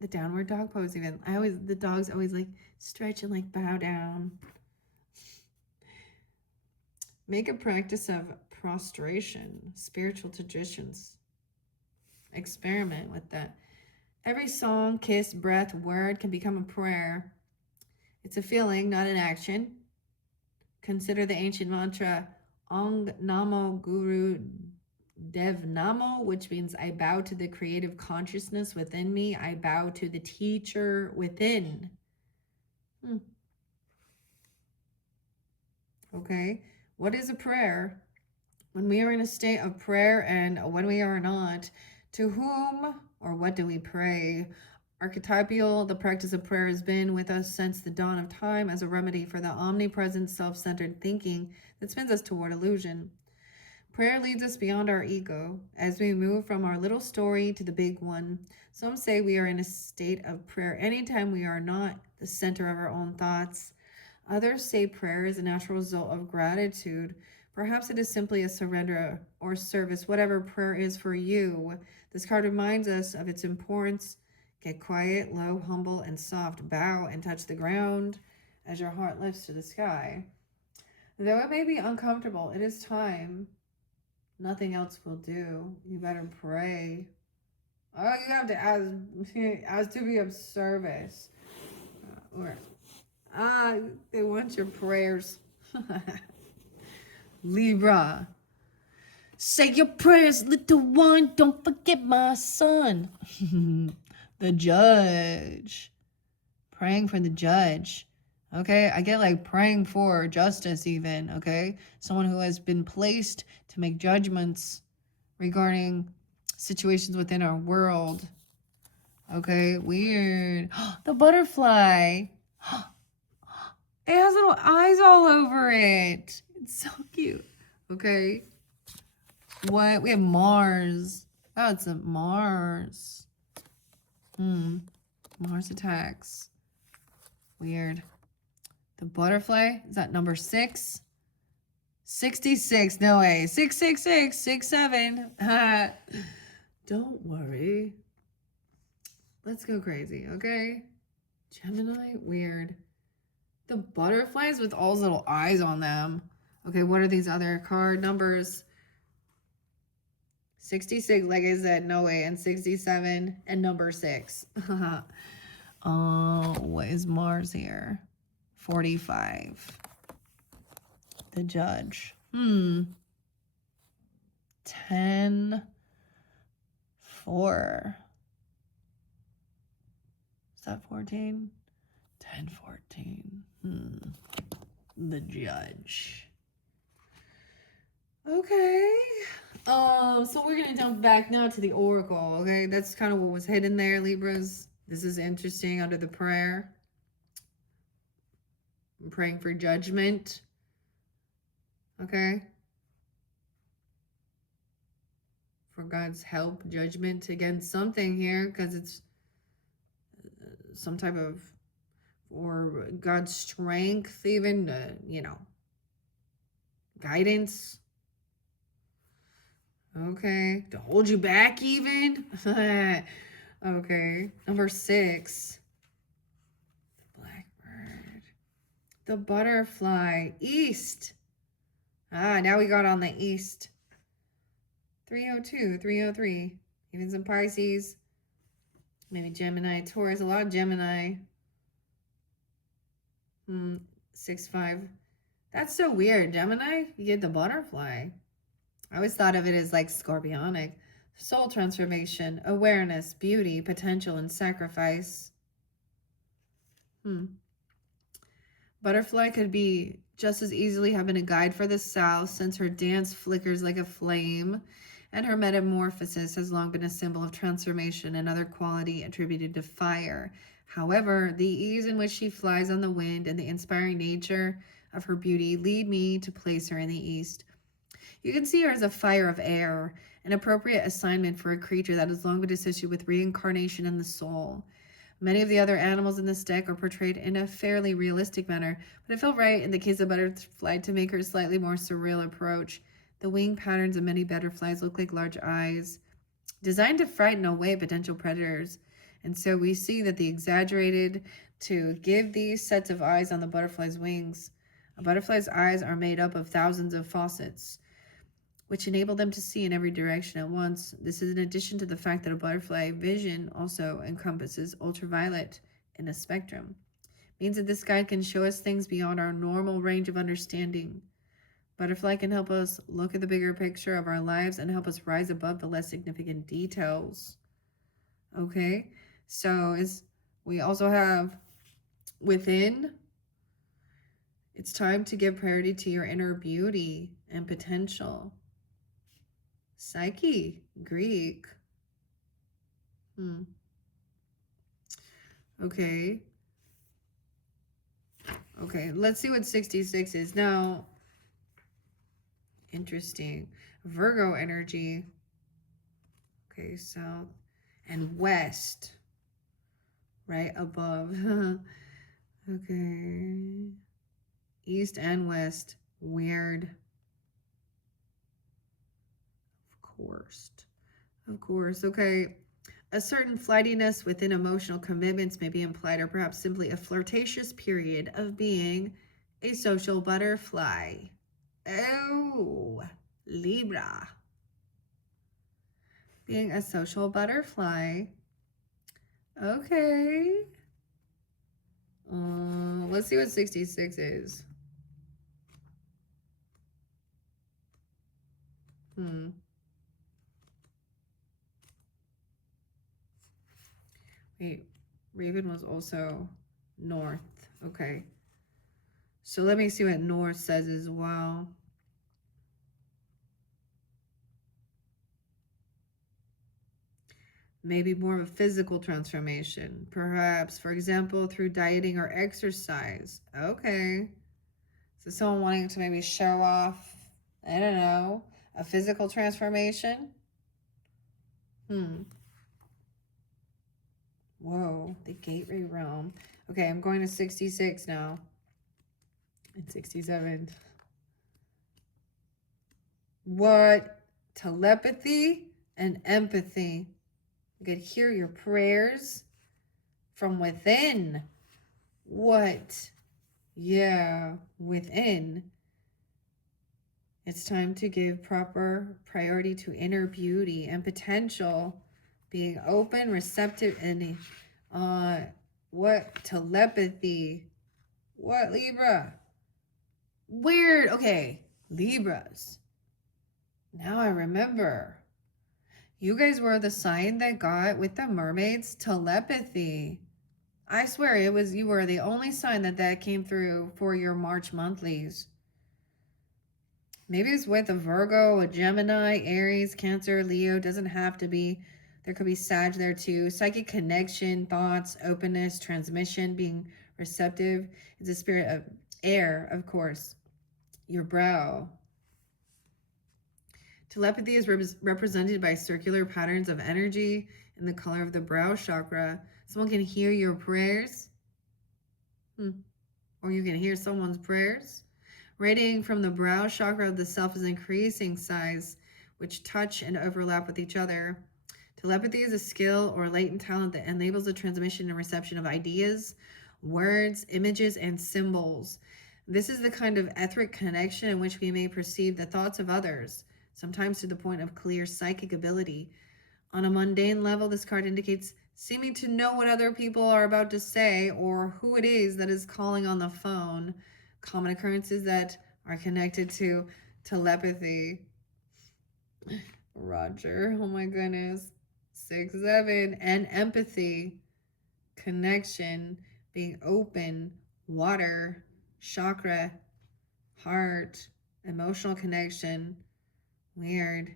the downward dog pose even. The dogs always like stretch and like bow down. Make a practice of prostration, spiritual traditions. Experiment with that. Every song, kiss, breath, word can become a prayer. It's a feeling, not an action. Consider the ancient mantra Ong Namo Guru Dev Namo, which means I bow to the creative consciousness within me. I bow to the teacher within. Okay. What is a prayer? When we are in a state of prayer and when we are not, to whom or what do we pray? Archetypal, the practice of prayer has been with us since the dawn of time as a remedy for the omnipresent self-centered thinking that spins us toward illusion. Prayer leads us beyond our ego as we move from our little story to the big one. Some say we are in a state of prayer anytime we are not the center of our own thoughts. Others say prayer is a natural result of gratitude. Perhaps it is simply a surrender or service, whatever prayer is for you. This card reminds us of its importance. Get quiet, low, humble, and soft. Bow and touch the ground as your heart lifts to the sky. Though it may be uncomfortable, it is time. Nothing else will do. You better pray. Oh, you have to ask to be of service. They want your prayers. Libra. Say your prayers, little one. Don't forget my son. The judge. Praying for the judge. Okay, I get like praying for justice even, okay? Someone who has been placed to make judgments regarding situations within our world. Okay, weird. The butterfly. It has little eyes all over it. It's so cute. Okay. What? We have Mars. Oh, it's a Mars. Mars attacks. Weird. The butterfly, is that number 6? 66, no way. 666, 67. Don't worry. Let's go crazy, okay? Gemini, weird. The butterflies with all those little eyes on them. Okay, what are these other card numbers? 66, like I said, no way. And 67 and number 6. What is Mars here? 45. The judge. 10, 4. Is that 14? 10, 14. The judge. Okay. So we're gonna jump back now to the oracle. Okay, that's kind of what was hidden there, Libras. This is interesting under the prayer. I'm praying for judgment. Okay. For God's help, judgment against something here, because it's some type of, or God's strength, even, guidance. Okay. To hold you back, even. Okay. Number 6. The blackbird. The butterfly. East. Now we got on the east. 302, 303. Even some Pisces. Maybe Gemini, Taurus. A lot of Gemini. 6-5. That's so weird. Gemini, you get the butterfly. I always thought of it as like scorpionic. Soul transformation, awareness, beauty, potential, and sacrifice. Butterfly could be just as easily have been a guide for the South, since her dance flickers like a flame, and her metamorphosis has long been a symbol of transformation, another quality attributed to fire. However, the ease in which she flies on the wind and the inspiring nature of her beauty lead me to place her in the East. You can see her as a fire of air, an appropriate assignment for a creature that has long been associated with reincarnation and the soul. Many of the other animals in this deck are portrayed in a fairly realistic manner, but it felt right in the case of butterfly to make her slightly more surreal approach. The wing patterns of many butterflies look like large eyes, designed to frighten away potential predators. And so we see that the exaggerated to give these sets of eyes on the butterfly's wings. A butterfly's eyes are made up of thousands of faucets, which enable them to see in every direction at once. This is in addition to the fact that a butterfly vision also encompasses ultraviolet in a spectrum. It means that this guide can show us things beyond our normal range of understanding. Butterfly can help us look at the bigger picture of our lives and help us rise above the less significant details. Okay, so we also have within, it's time to give priority to your inner beauty and potential. Psyche, Greek. Okay. Okay, let's see what 66 is. Now, interesting. Virgo energy. Okay, south and west. Right above. Okay. East and west. Weird. Of course. Okay. A certain flightiness within emotional commitments may be implied, or perhaps simply a flirtatious period of being a social butterfly. Oh, Libra. Being a social butterfly. Okay. Let's see what 66 is. Wait, Raven was also north. Okay. So let me see what north says as well. Maybe more of a physical transformation. Perhaps, for example, through dieting or exercise. Okay. So someone wanting to maybe show off, I don't know, a physical transformation? Whoa, the gateway realm. Okay, I'm going to 66 now. And 67. What? Telepathy and empathy. You could hear your prayers from within. What? Yeah, within. It's time to give proper priority to inner beauty and potential. Being open, receptive, and what? Telepathy. What, Libra? Weird. Okay, Libras. Now I remember. You guys were the sign that got with the mermaids telepathy. I swear you were the only sign that came through for your March monthlies. Maybe it's with a Virgo, a Gemini, Aries, Cancer, Leo. Doesn't have to be. There could be Sag there too. Psychic connection, thoughts, openness, transmission, being receptive. It's a spirit of air, of course. Your brow. Telepathy is represented by circular patterns of energy in the color of the brow chakra. Someone can hear your prayers. Or you can hear someone's prayers. Radiating from the brow chakra of the self is increasing size, which touch and overlap with each other. Telepathy is a skill or latent talent that enables the transmission and reception of ideas, words, images, and symbols. This is the kind of etheric connection in which we may perceive the thoughts of others, sometimes to the point of clear psychic ability. On a mundane level, this card indicates seeming to know what other people are about to say or who it is that is calling on the phone. Common occurrences that are connected to telepathy. Roger, oh my goodness. 6, 7, and empathy. Connection, being open, water, chakra, heart, emotional connection. Weird.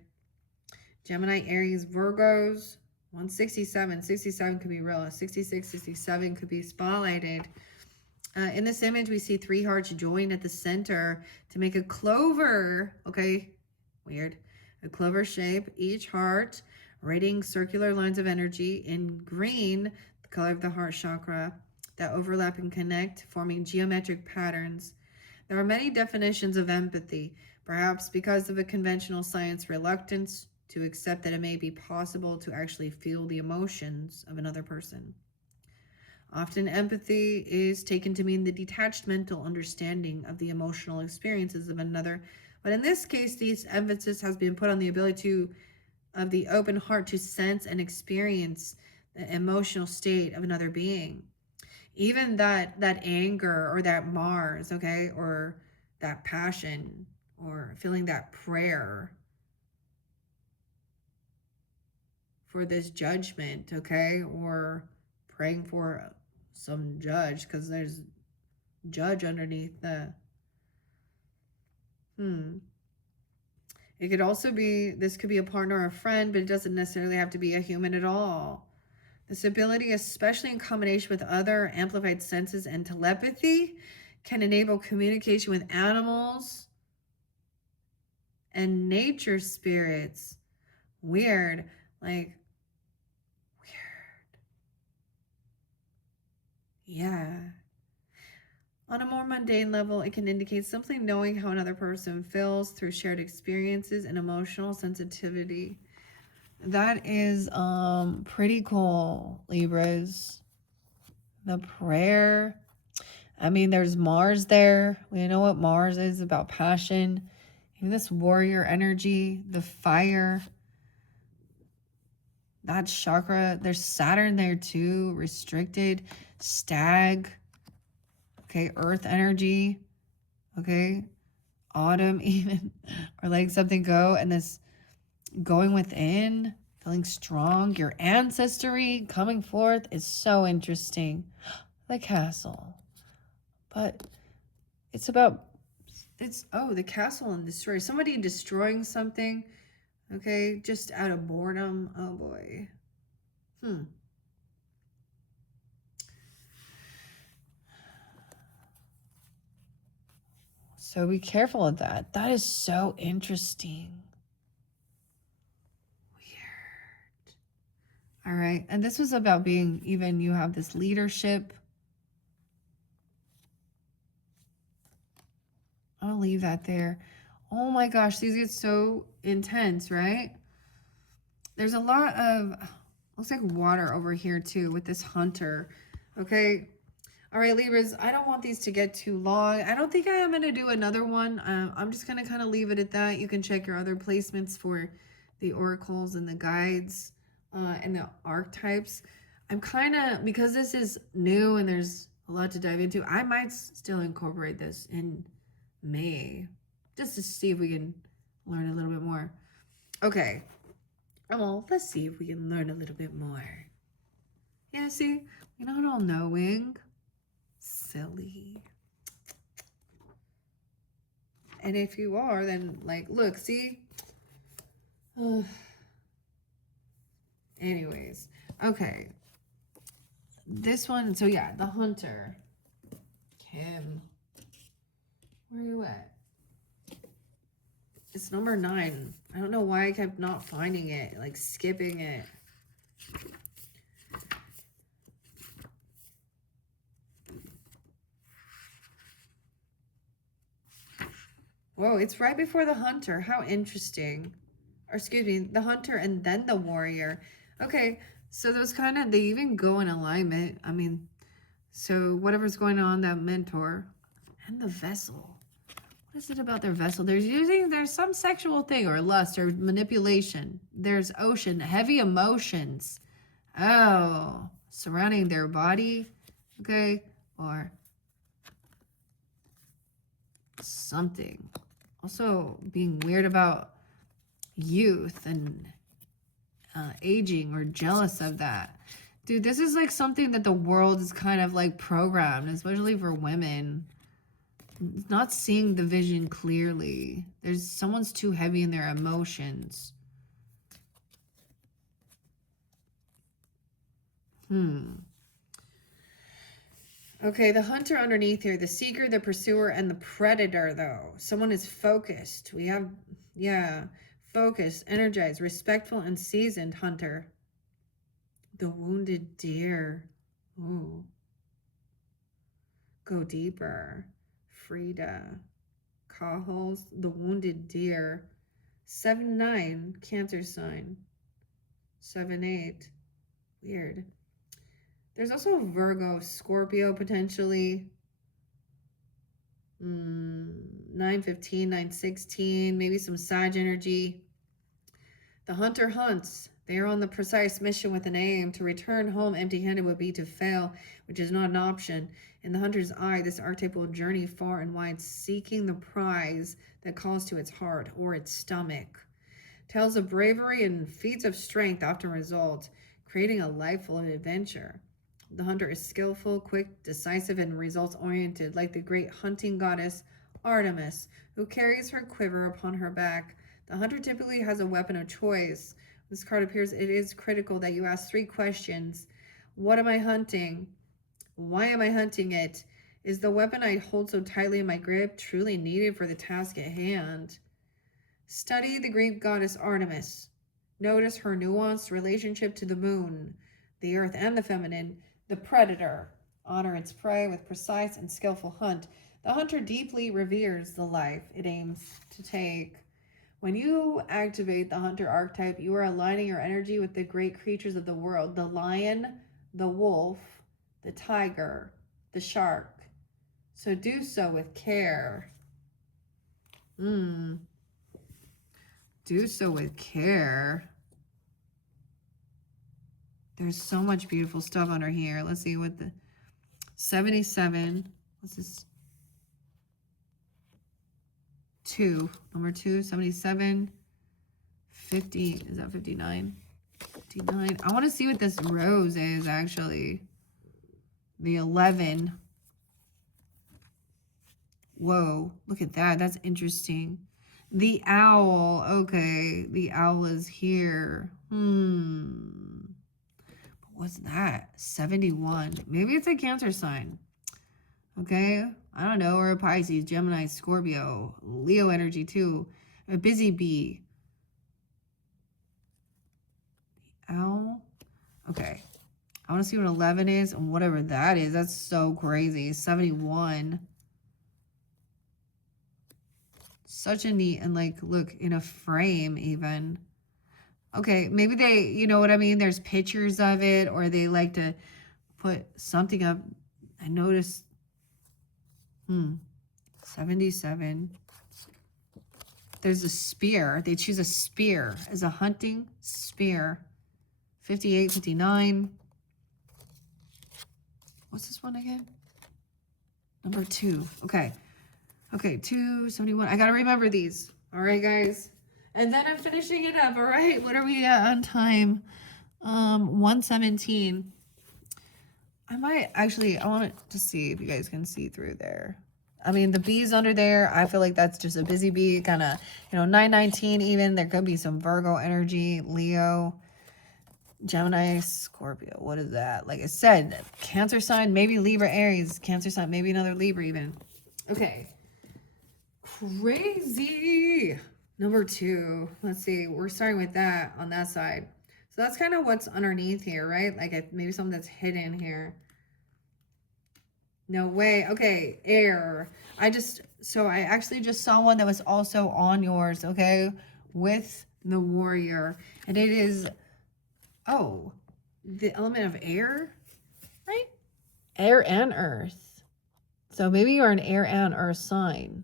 Gemini, Aries, Virgos. 167. 67 could be real. 66, 67 could be spotlighted. In this image, we see 3 hearts joined at the center to make a clover. Okay, weird. a clover shape, each heart radiating circular lines of energy. In green, the color of the heart chakra, that overlap and connect, forming geometric patterns. There are many definitions of empathy, perhaps because of a conventional science reluctance to accept that it may be possible to actually feel the emotions of another person. Often, empathy is taken to mean the detached mental understanding of the emotional experiences of another. But in this case, this emphasis has been put on the ability of the open heart to sense and experience the emotional state of another being. Even that anger or that Mars, okay, or that passion or feeling that prayer for this judgment, okay, or praying for some judge because there's judge underneath the it could also be, this could be a partner or a friend, but it doesn't necessarily have to be a human at all. This ability, especially in combination with other amplified senses and telepathy, can enable communication with animals and nature spirits. Weird. Like, weird. Yeah. On a more mundane level, it can indicate simply knowing how another person feels through shared experiences and emotional sensitivity. That is pretty cool, Libras. The prayer. I mean, there's Mars there. We know what Mars is about, passion. Even this warrior energy, the fire. That chakra. There's Saturn there too, restricted. Stag. Okay, earth energy. Okay, autumn even. Or letting something go. And this going within, feeling strong. Your ancestry coming forth is so interesting. The castle. But it's about, the castle and destroy. Somebody destroying something, okay, just out of boredom. Oh boy. So be careful of that. That is so interesting. Weird. All right. And this was about being, even you have this leadership. I'll leave that there. Oh my gosh, these get so intense, right? There's a lot of, looks like water over here too with this hunter. Okay. All right, Libras, I don't want these to get too long. I don't think I am going to do another one. I'm just going to kind of leave it at that. You can check your other placements for the oracles and the guides and the archetypes. I'm kind of, because this is new and there's a lot to dive into, I might still incorporate this in May just to see if we can learn a little bit more. Okay. Well, let's see if we can learn a little bit more. Yeah, see, we're not all knowing. Silly. And if you are, then like, look, see? Anyways, okay. This one, so yeah, the hunter. Kim. Where are you at? It's number 9. I don't know why I kept not finding it, like skipping it. Whoa, it's right before the hunter. How interesting. Or excuse me, the hunter and then the warrior. Okay, so those kind of, they even go in alignment. I mean, so whatever's going on, that mentor and the vessel. What is it about their vessel? There's some sexual thing or lust or manipulation. There's ocean, heavy emotions. Oh, surrounding their body. Okay, or something. Also being weird about youth and aging or jealous of that. Dude, this is like something that the world is kind of like programmed, especially for women. Not seeing the vision clearly. Someone's too heavy in their emotions. Okay, the hunter underneath here, the seeker, the pursuer, and the predator, though. Someone is focused. We have, yeah, focused, energized, respectful, and seasoned hunter. The wounded deer. Ooh. Go deeper. Frida. Cahals. The wounded deer. 7-9. Cancer sign. 7-8. Weird. There's also Virgo, Scorpio potentially. 9-15, 9-16. Maybe some Sag energy. The hunter hunts. They are on the precise mission with an aim. To return home empty-handed would be to fail, which is not an option. In the hunter's eye, this archetype will journey far and wide, seeking the prize that calls to its heart or its stomach. Tales of bravery and feats of strength often result, creating a life full of adventure. The hunter is skillful, quick, decisive, and results-oriented, like the great hunting goddess Artemis, who carries her quiver upon her back. The hunter typically has a weapon of choice. This card appears, it is critical that you ask 3 questions. What am I hunting? Why am I hunting it? Is the weapon I hold so tightly in my grip truly needed for the task at hand? Study the Greek goddess Artemis. Notice her nuanced relationship to the moon, the earth, and the feminine. The predator. Honor its prey with precise and skillful hunt. The hunter deeply reveres the life it aims to take. When you activate the hunter archetype, you are aligning your energy with the great creatures of the world. The lion, the wolf, the tiger, the shark. So do so with care. Do so with care. There's so much beautiful stuff under here. Let's see what the 77. What's this? 2. Number 2, 77. 50. Is that 59? 59. I want to see what this rose is, actually. The 11. Whoa. Look at that. That's interesting. The owl. Okay. The owl is here. What's that? 71. Maybe it's a Cancer sign. Okay. I don't know. Or a Pisces, Gemini, Scorpio, Leo energy too. A busy bee. The owl. Okay. I want to see what 11 is and whatever that is. That's so crazy. 71. Such a neat, and like, look, in a frame even. Okay, maybe they, you know what I mean? There's pictures of it, or they like to put something up. I noticed, 77. There's a spear. They choose a spear as a hunting spear. 58, 59. What's this one again? Number 2. Okay. Okay, 271. I got to remember these. All right, guys. And then I'm finishing it up. All right. What are we at on time? 117. I might actually, I want to see if you guys can see through there. I mean, the bees under there, I feel like that's just a busy bee. Kind of, 919 even. There could be some Virgo energy, Leo, Gemini, Scorpio. What is that? Like I said, Cancer sign, maybe Libra, Aries. Cancer sign, maybe another Libra even. Okay. Crazy. Number 2. Let's see. We're starting with that on that side. So that's kind of what's underneath here, right? Like maybe something that's hidden here. No way. Okay. Air. I actually just saw one that was also on yours. Okay. With the warrior. And it is, the element of air, right? Air and earth. So maybe you're an air and earth sign.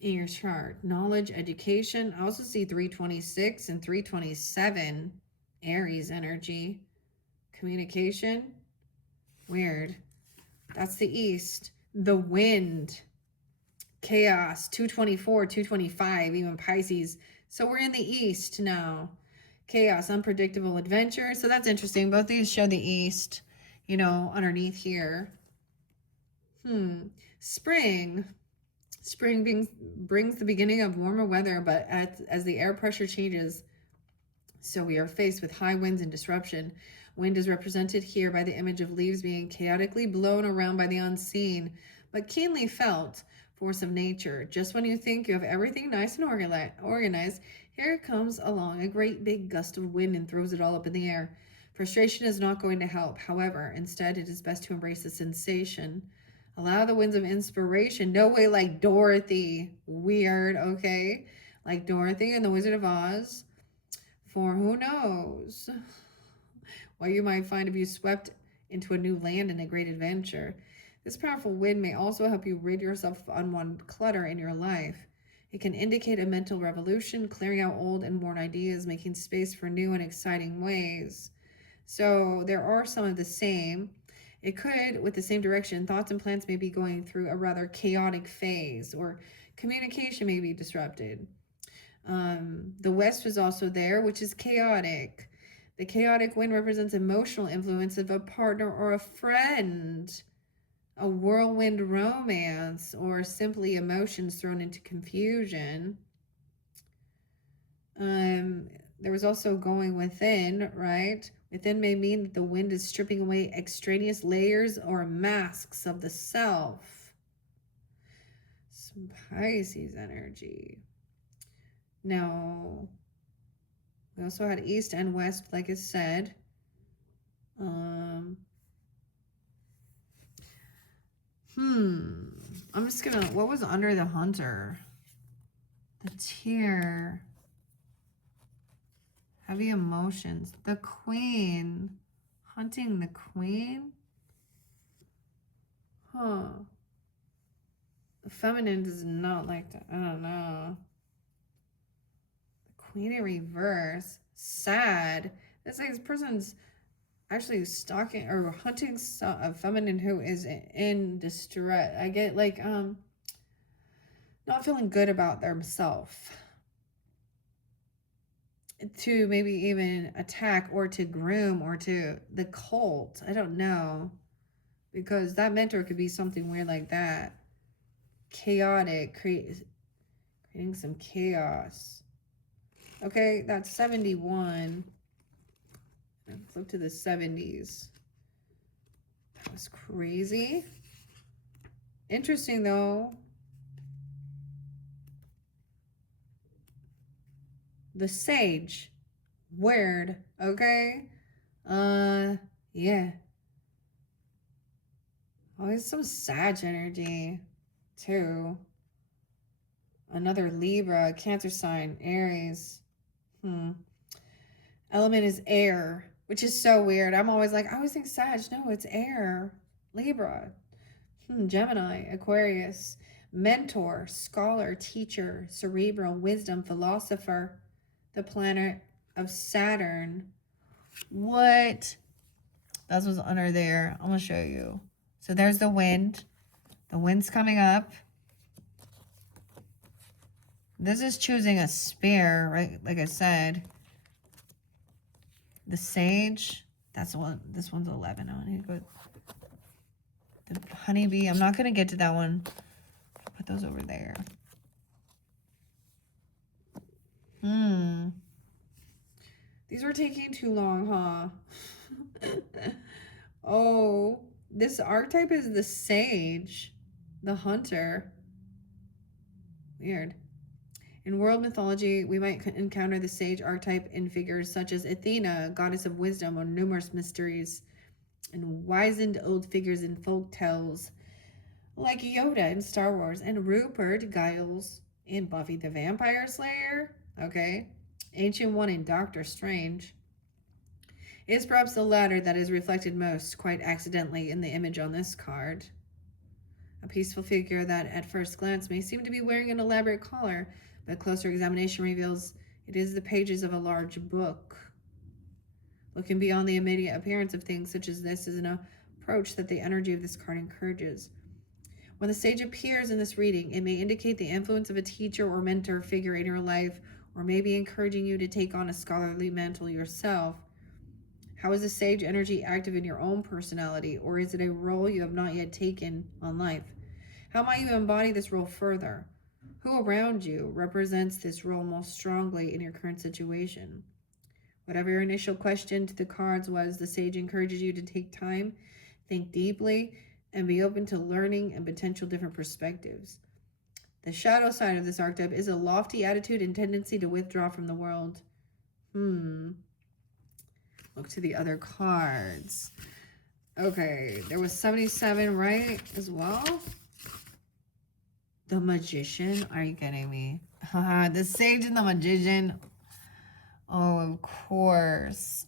In your chart. Knowledge, education. I also see 326 and 327. Aries energy. Communication. Weird. That's the east. The wind. Chaos. 224, 225, even Pisces. So we're in the east now. Chaos, unpredictable adventure. So that's interesting. Both these show the east, underneath here. Spring. Spring brings the beginning of warmer weather, but as the air pressure changes, so we are faced with high winds and disruption. Wind is represented here by the image of leaves being chaotically blown around by the unseen, but keenly felt. force of nature. Just when you think you have everything nice and organized, here comes along a great big gust of wind and throws it all up in the air. Frustration is not going to help. However, instead, it is best to embrace the sensation. Allow the winds of inspiration. No way, like Dorothy. Weird, okay? Like Dorothy and the Wizard of Oz. For who knows what you might find if you swept into a new land in a great adventure. This powerful wind may also help you rid yourself of unwanted clutter in your life. It can indicate a mental revolution, clearing out old and worn ideas, making space for new and exciting ways. So there are some of the same. It could, with the same direction, thoughts and plans may be going through a rather chaotic phase, or communication may be disrupted. The West was also there, which is chaotic. The chaotic wind represents emotional influence of a partner or a friend, a whirlwind romance, or simply emotions thrown into confusion. There was also going within, right? Within may mean that the wind is stripping away extraneous layers or masks of the self. Some Pisces energy. Now, we also had East and West, like I said. I'm just gonna, what was under the Hunter? The Tear. Heavy emotions. The Queen. Hunting the Queen? Huh. The Feminine does not like that. I don't know. The Queen in reverse. Sad. It's like this person's actually stalking or hunting a feminine who is in distress. I get like not feeling good about themselves, to maybe even attack or to groom or to the cult. I don't know, because that mentor could be something weird like that. Chaotic, creating some chaos. Okay, that's 71. Flip to the 70s. That was crazy. Interesting though. The Sage. Weird. Okay. Yeah. Always some Sag energy too. Another Libra, Cancer sign, Aries. Element is air, which is so weird. I'm always like, I always think Sag. No, it's air. Libra. Gemini, Aquarius. Mentor, scholar, teacher, cerebral, wisdom, philosopher. The planet of Saturn. What? That's what's under there. I'm going to show you. So there's the wind. The wind's coming up. This is choosing a spear, right? Like I said. The Sage. That's the one. This one's 11. I need to go. The honeybee. I'm not going to get to that one. I'll put those over there. These were taking too long, huh? Oh, this archetype is the Sage, the Hunter. Weird. In world mythology, we might encounter the Sage archetype in figures such as Athena, goddess of wisdom, or numerous mysteries, and wizened old figures in folk tales, like Yoda in Star Wars, and Rupert Giles in Buffy the Vampire Slayer. Okay. Ancient One in Doctor Strange. It is perhaps the latter that is reflected most, quite accidentally, in the image on this card. A peaceful figure that, at first glance, may seem to be wearing an elaborate collar, but closer examination reveals it is the pages of a large book. Looking beyond the immediate appearance of things such as this is an approach that the energy of this card encourages. When the Sage appears in this reading, it may indicate the influence of a teacher or mentor figure in your life, or maybe encouraging you to take on a scholarly mantle yourself. How is the Sage energy active in your own personality, or is it a role you have not yet taken on life? How might you embody this role further? Who around you represents this role most strongly in your current situation? Whatever your initial question to the cards was, the Sage encourages you to take time, think deeply, and be open to learning and potential different perspectives. The shadow side of this archetype is a lofty attitude and tendency to withdraw from the world. Look to the other cards. Okay, there was 77, right, as well? The Magician? Are you kidding me? The Sage and the Magician. Oh, of course.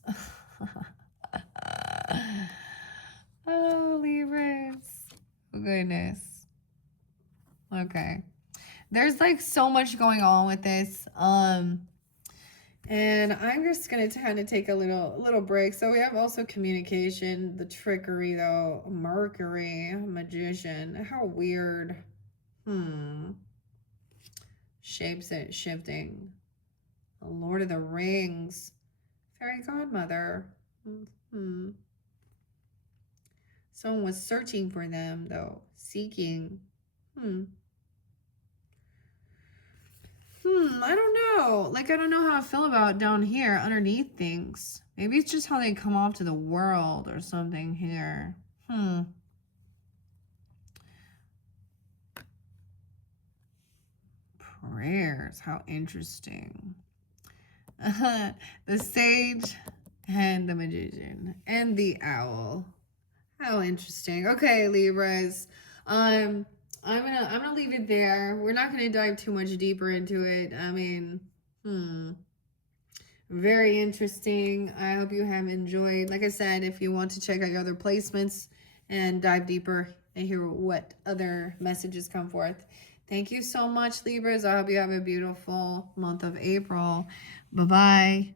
Oh, Libras. Oh, goodness. Okay. There's like so much going on with this. And I'm just going to kind of take a little break. So we have also communication, the trickery though, Mercury, Magician. How weird. Shapes it, shifting. The Lord of the Rings. Fairy Godmother. Someone was searching for them though. Seeking. I don't know. Like, I don't know how I feel about down here underneath things. Maybe it's just how they come off to the world or something here. Prayers. How interesting. The Sage and the Magician and the Owl. How interesting. Okay, Libras. I'm gonna leave it there. We're not gonna dive too much deeper into it. I mean, very interesting. I hope you have enjoyed. Like I said, if you want to check out your other placements and dive deeper and hear what other messages come forth. Thank you so much, Libras. I hope you have a beautiful month of April. Bye-bye.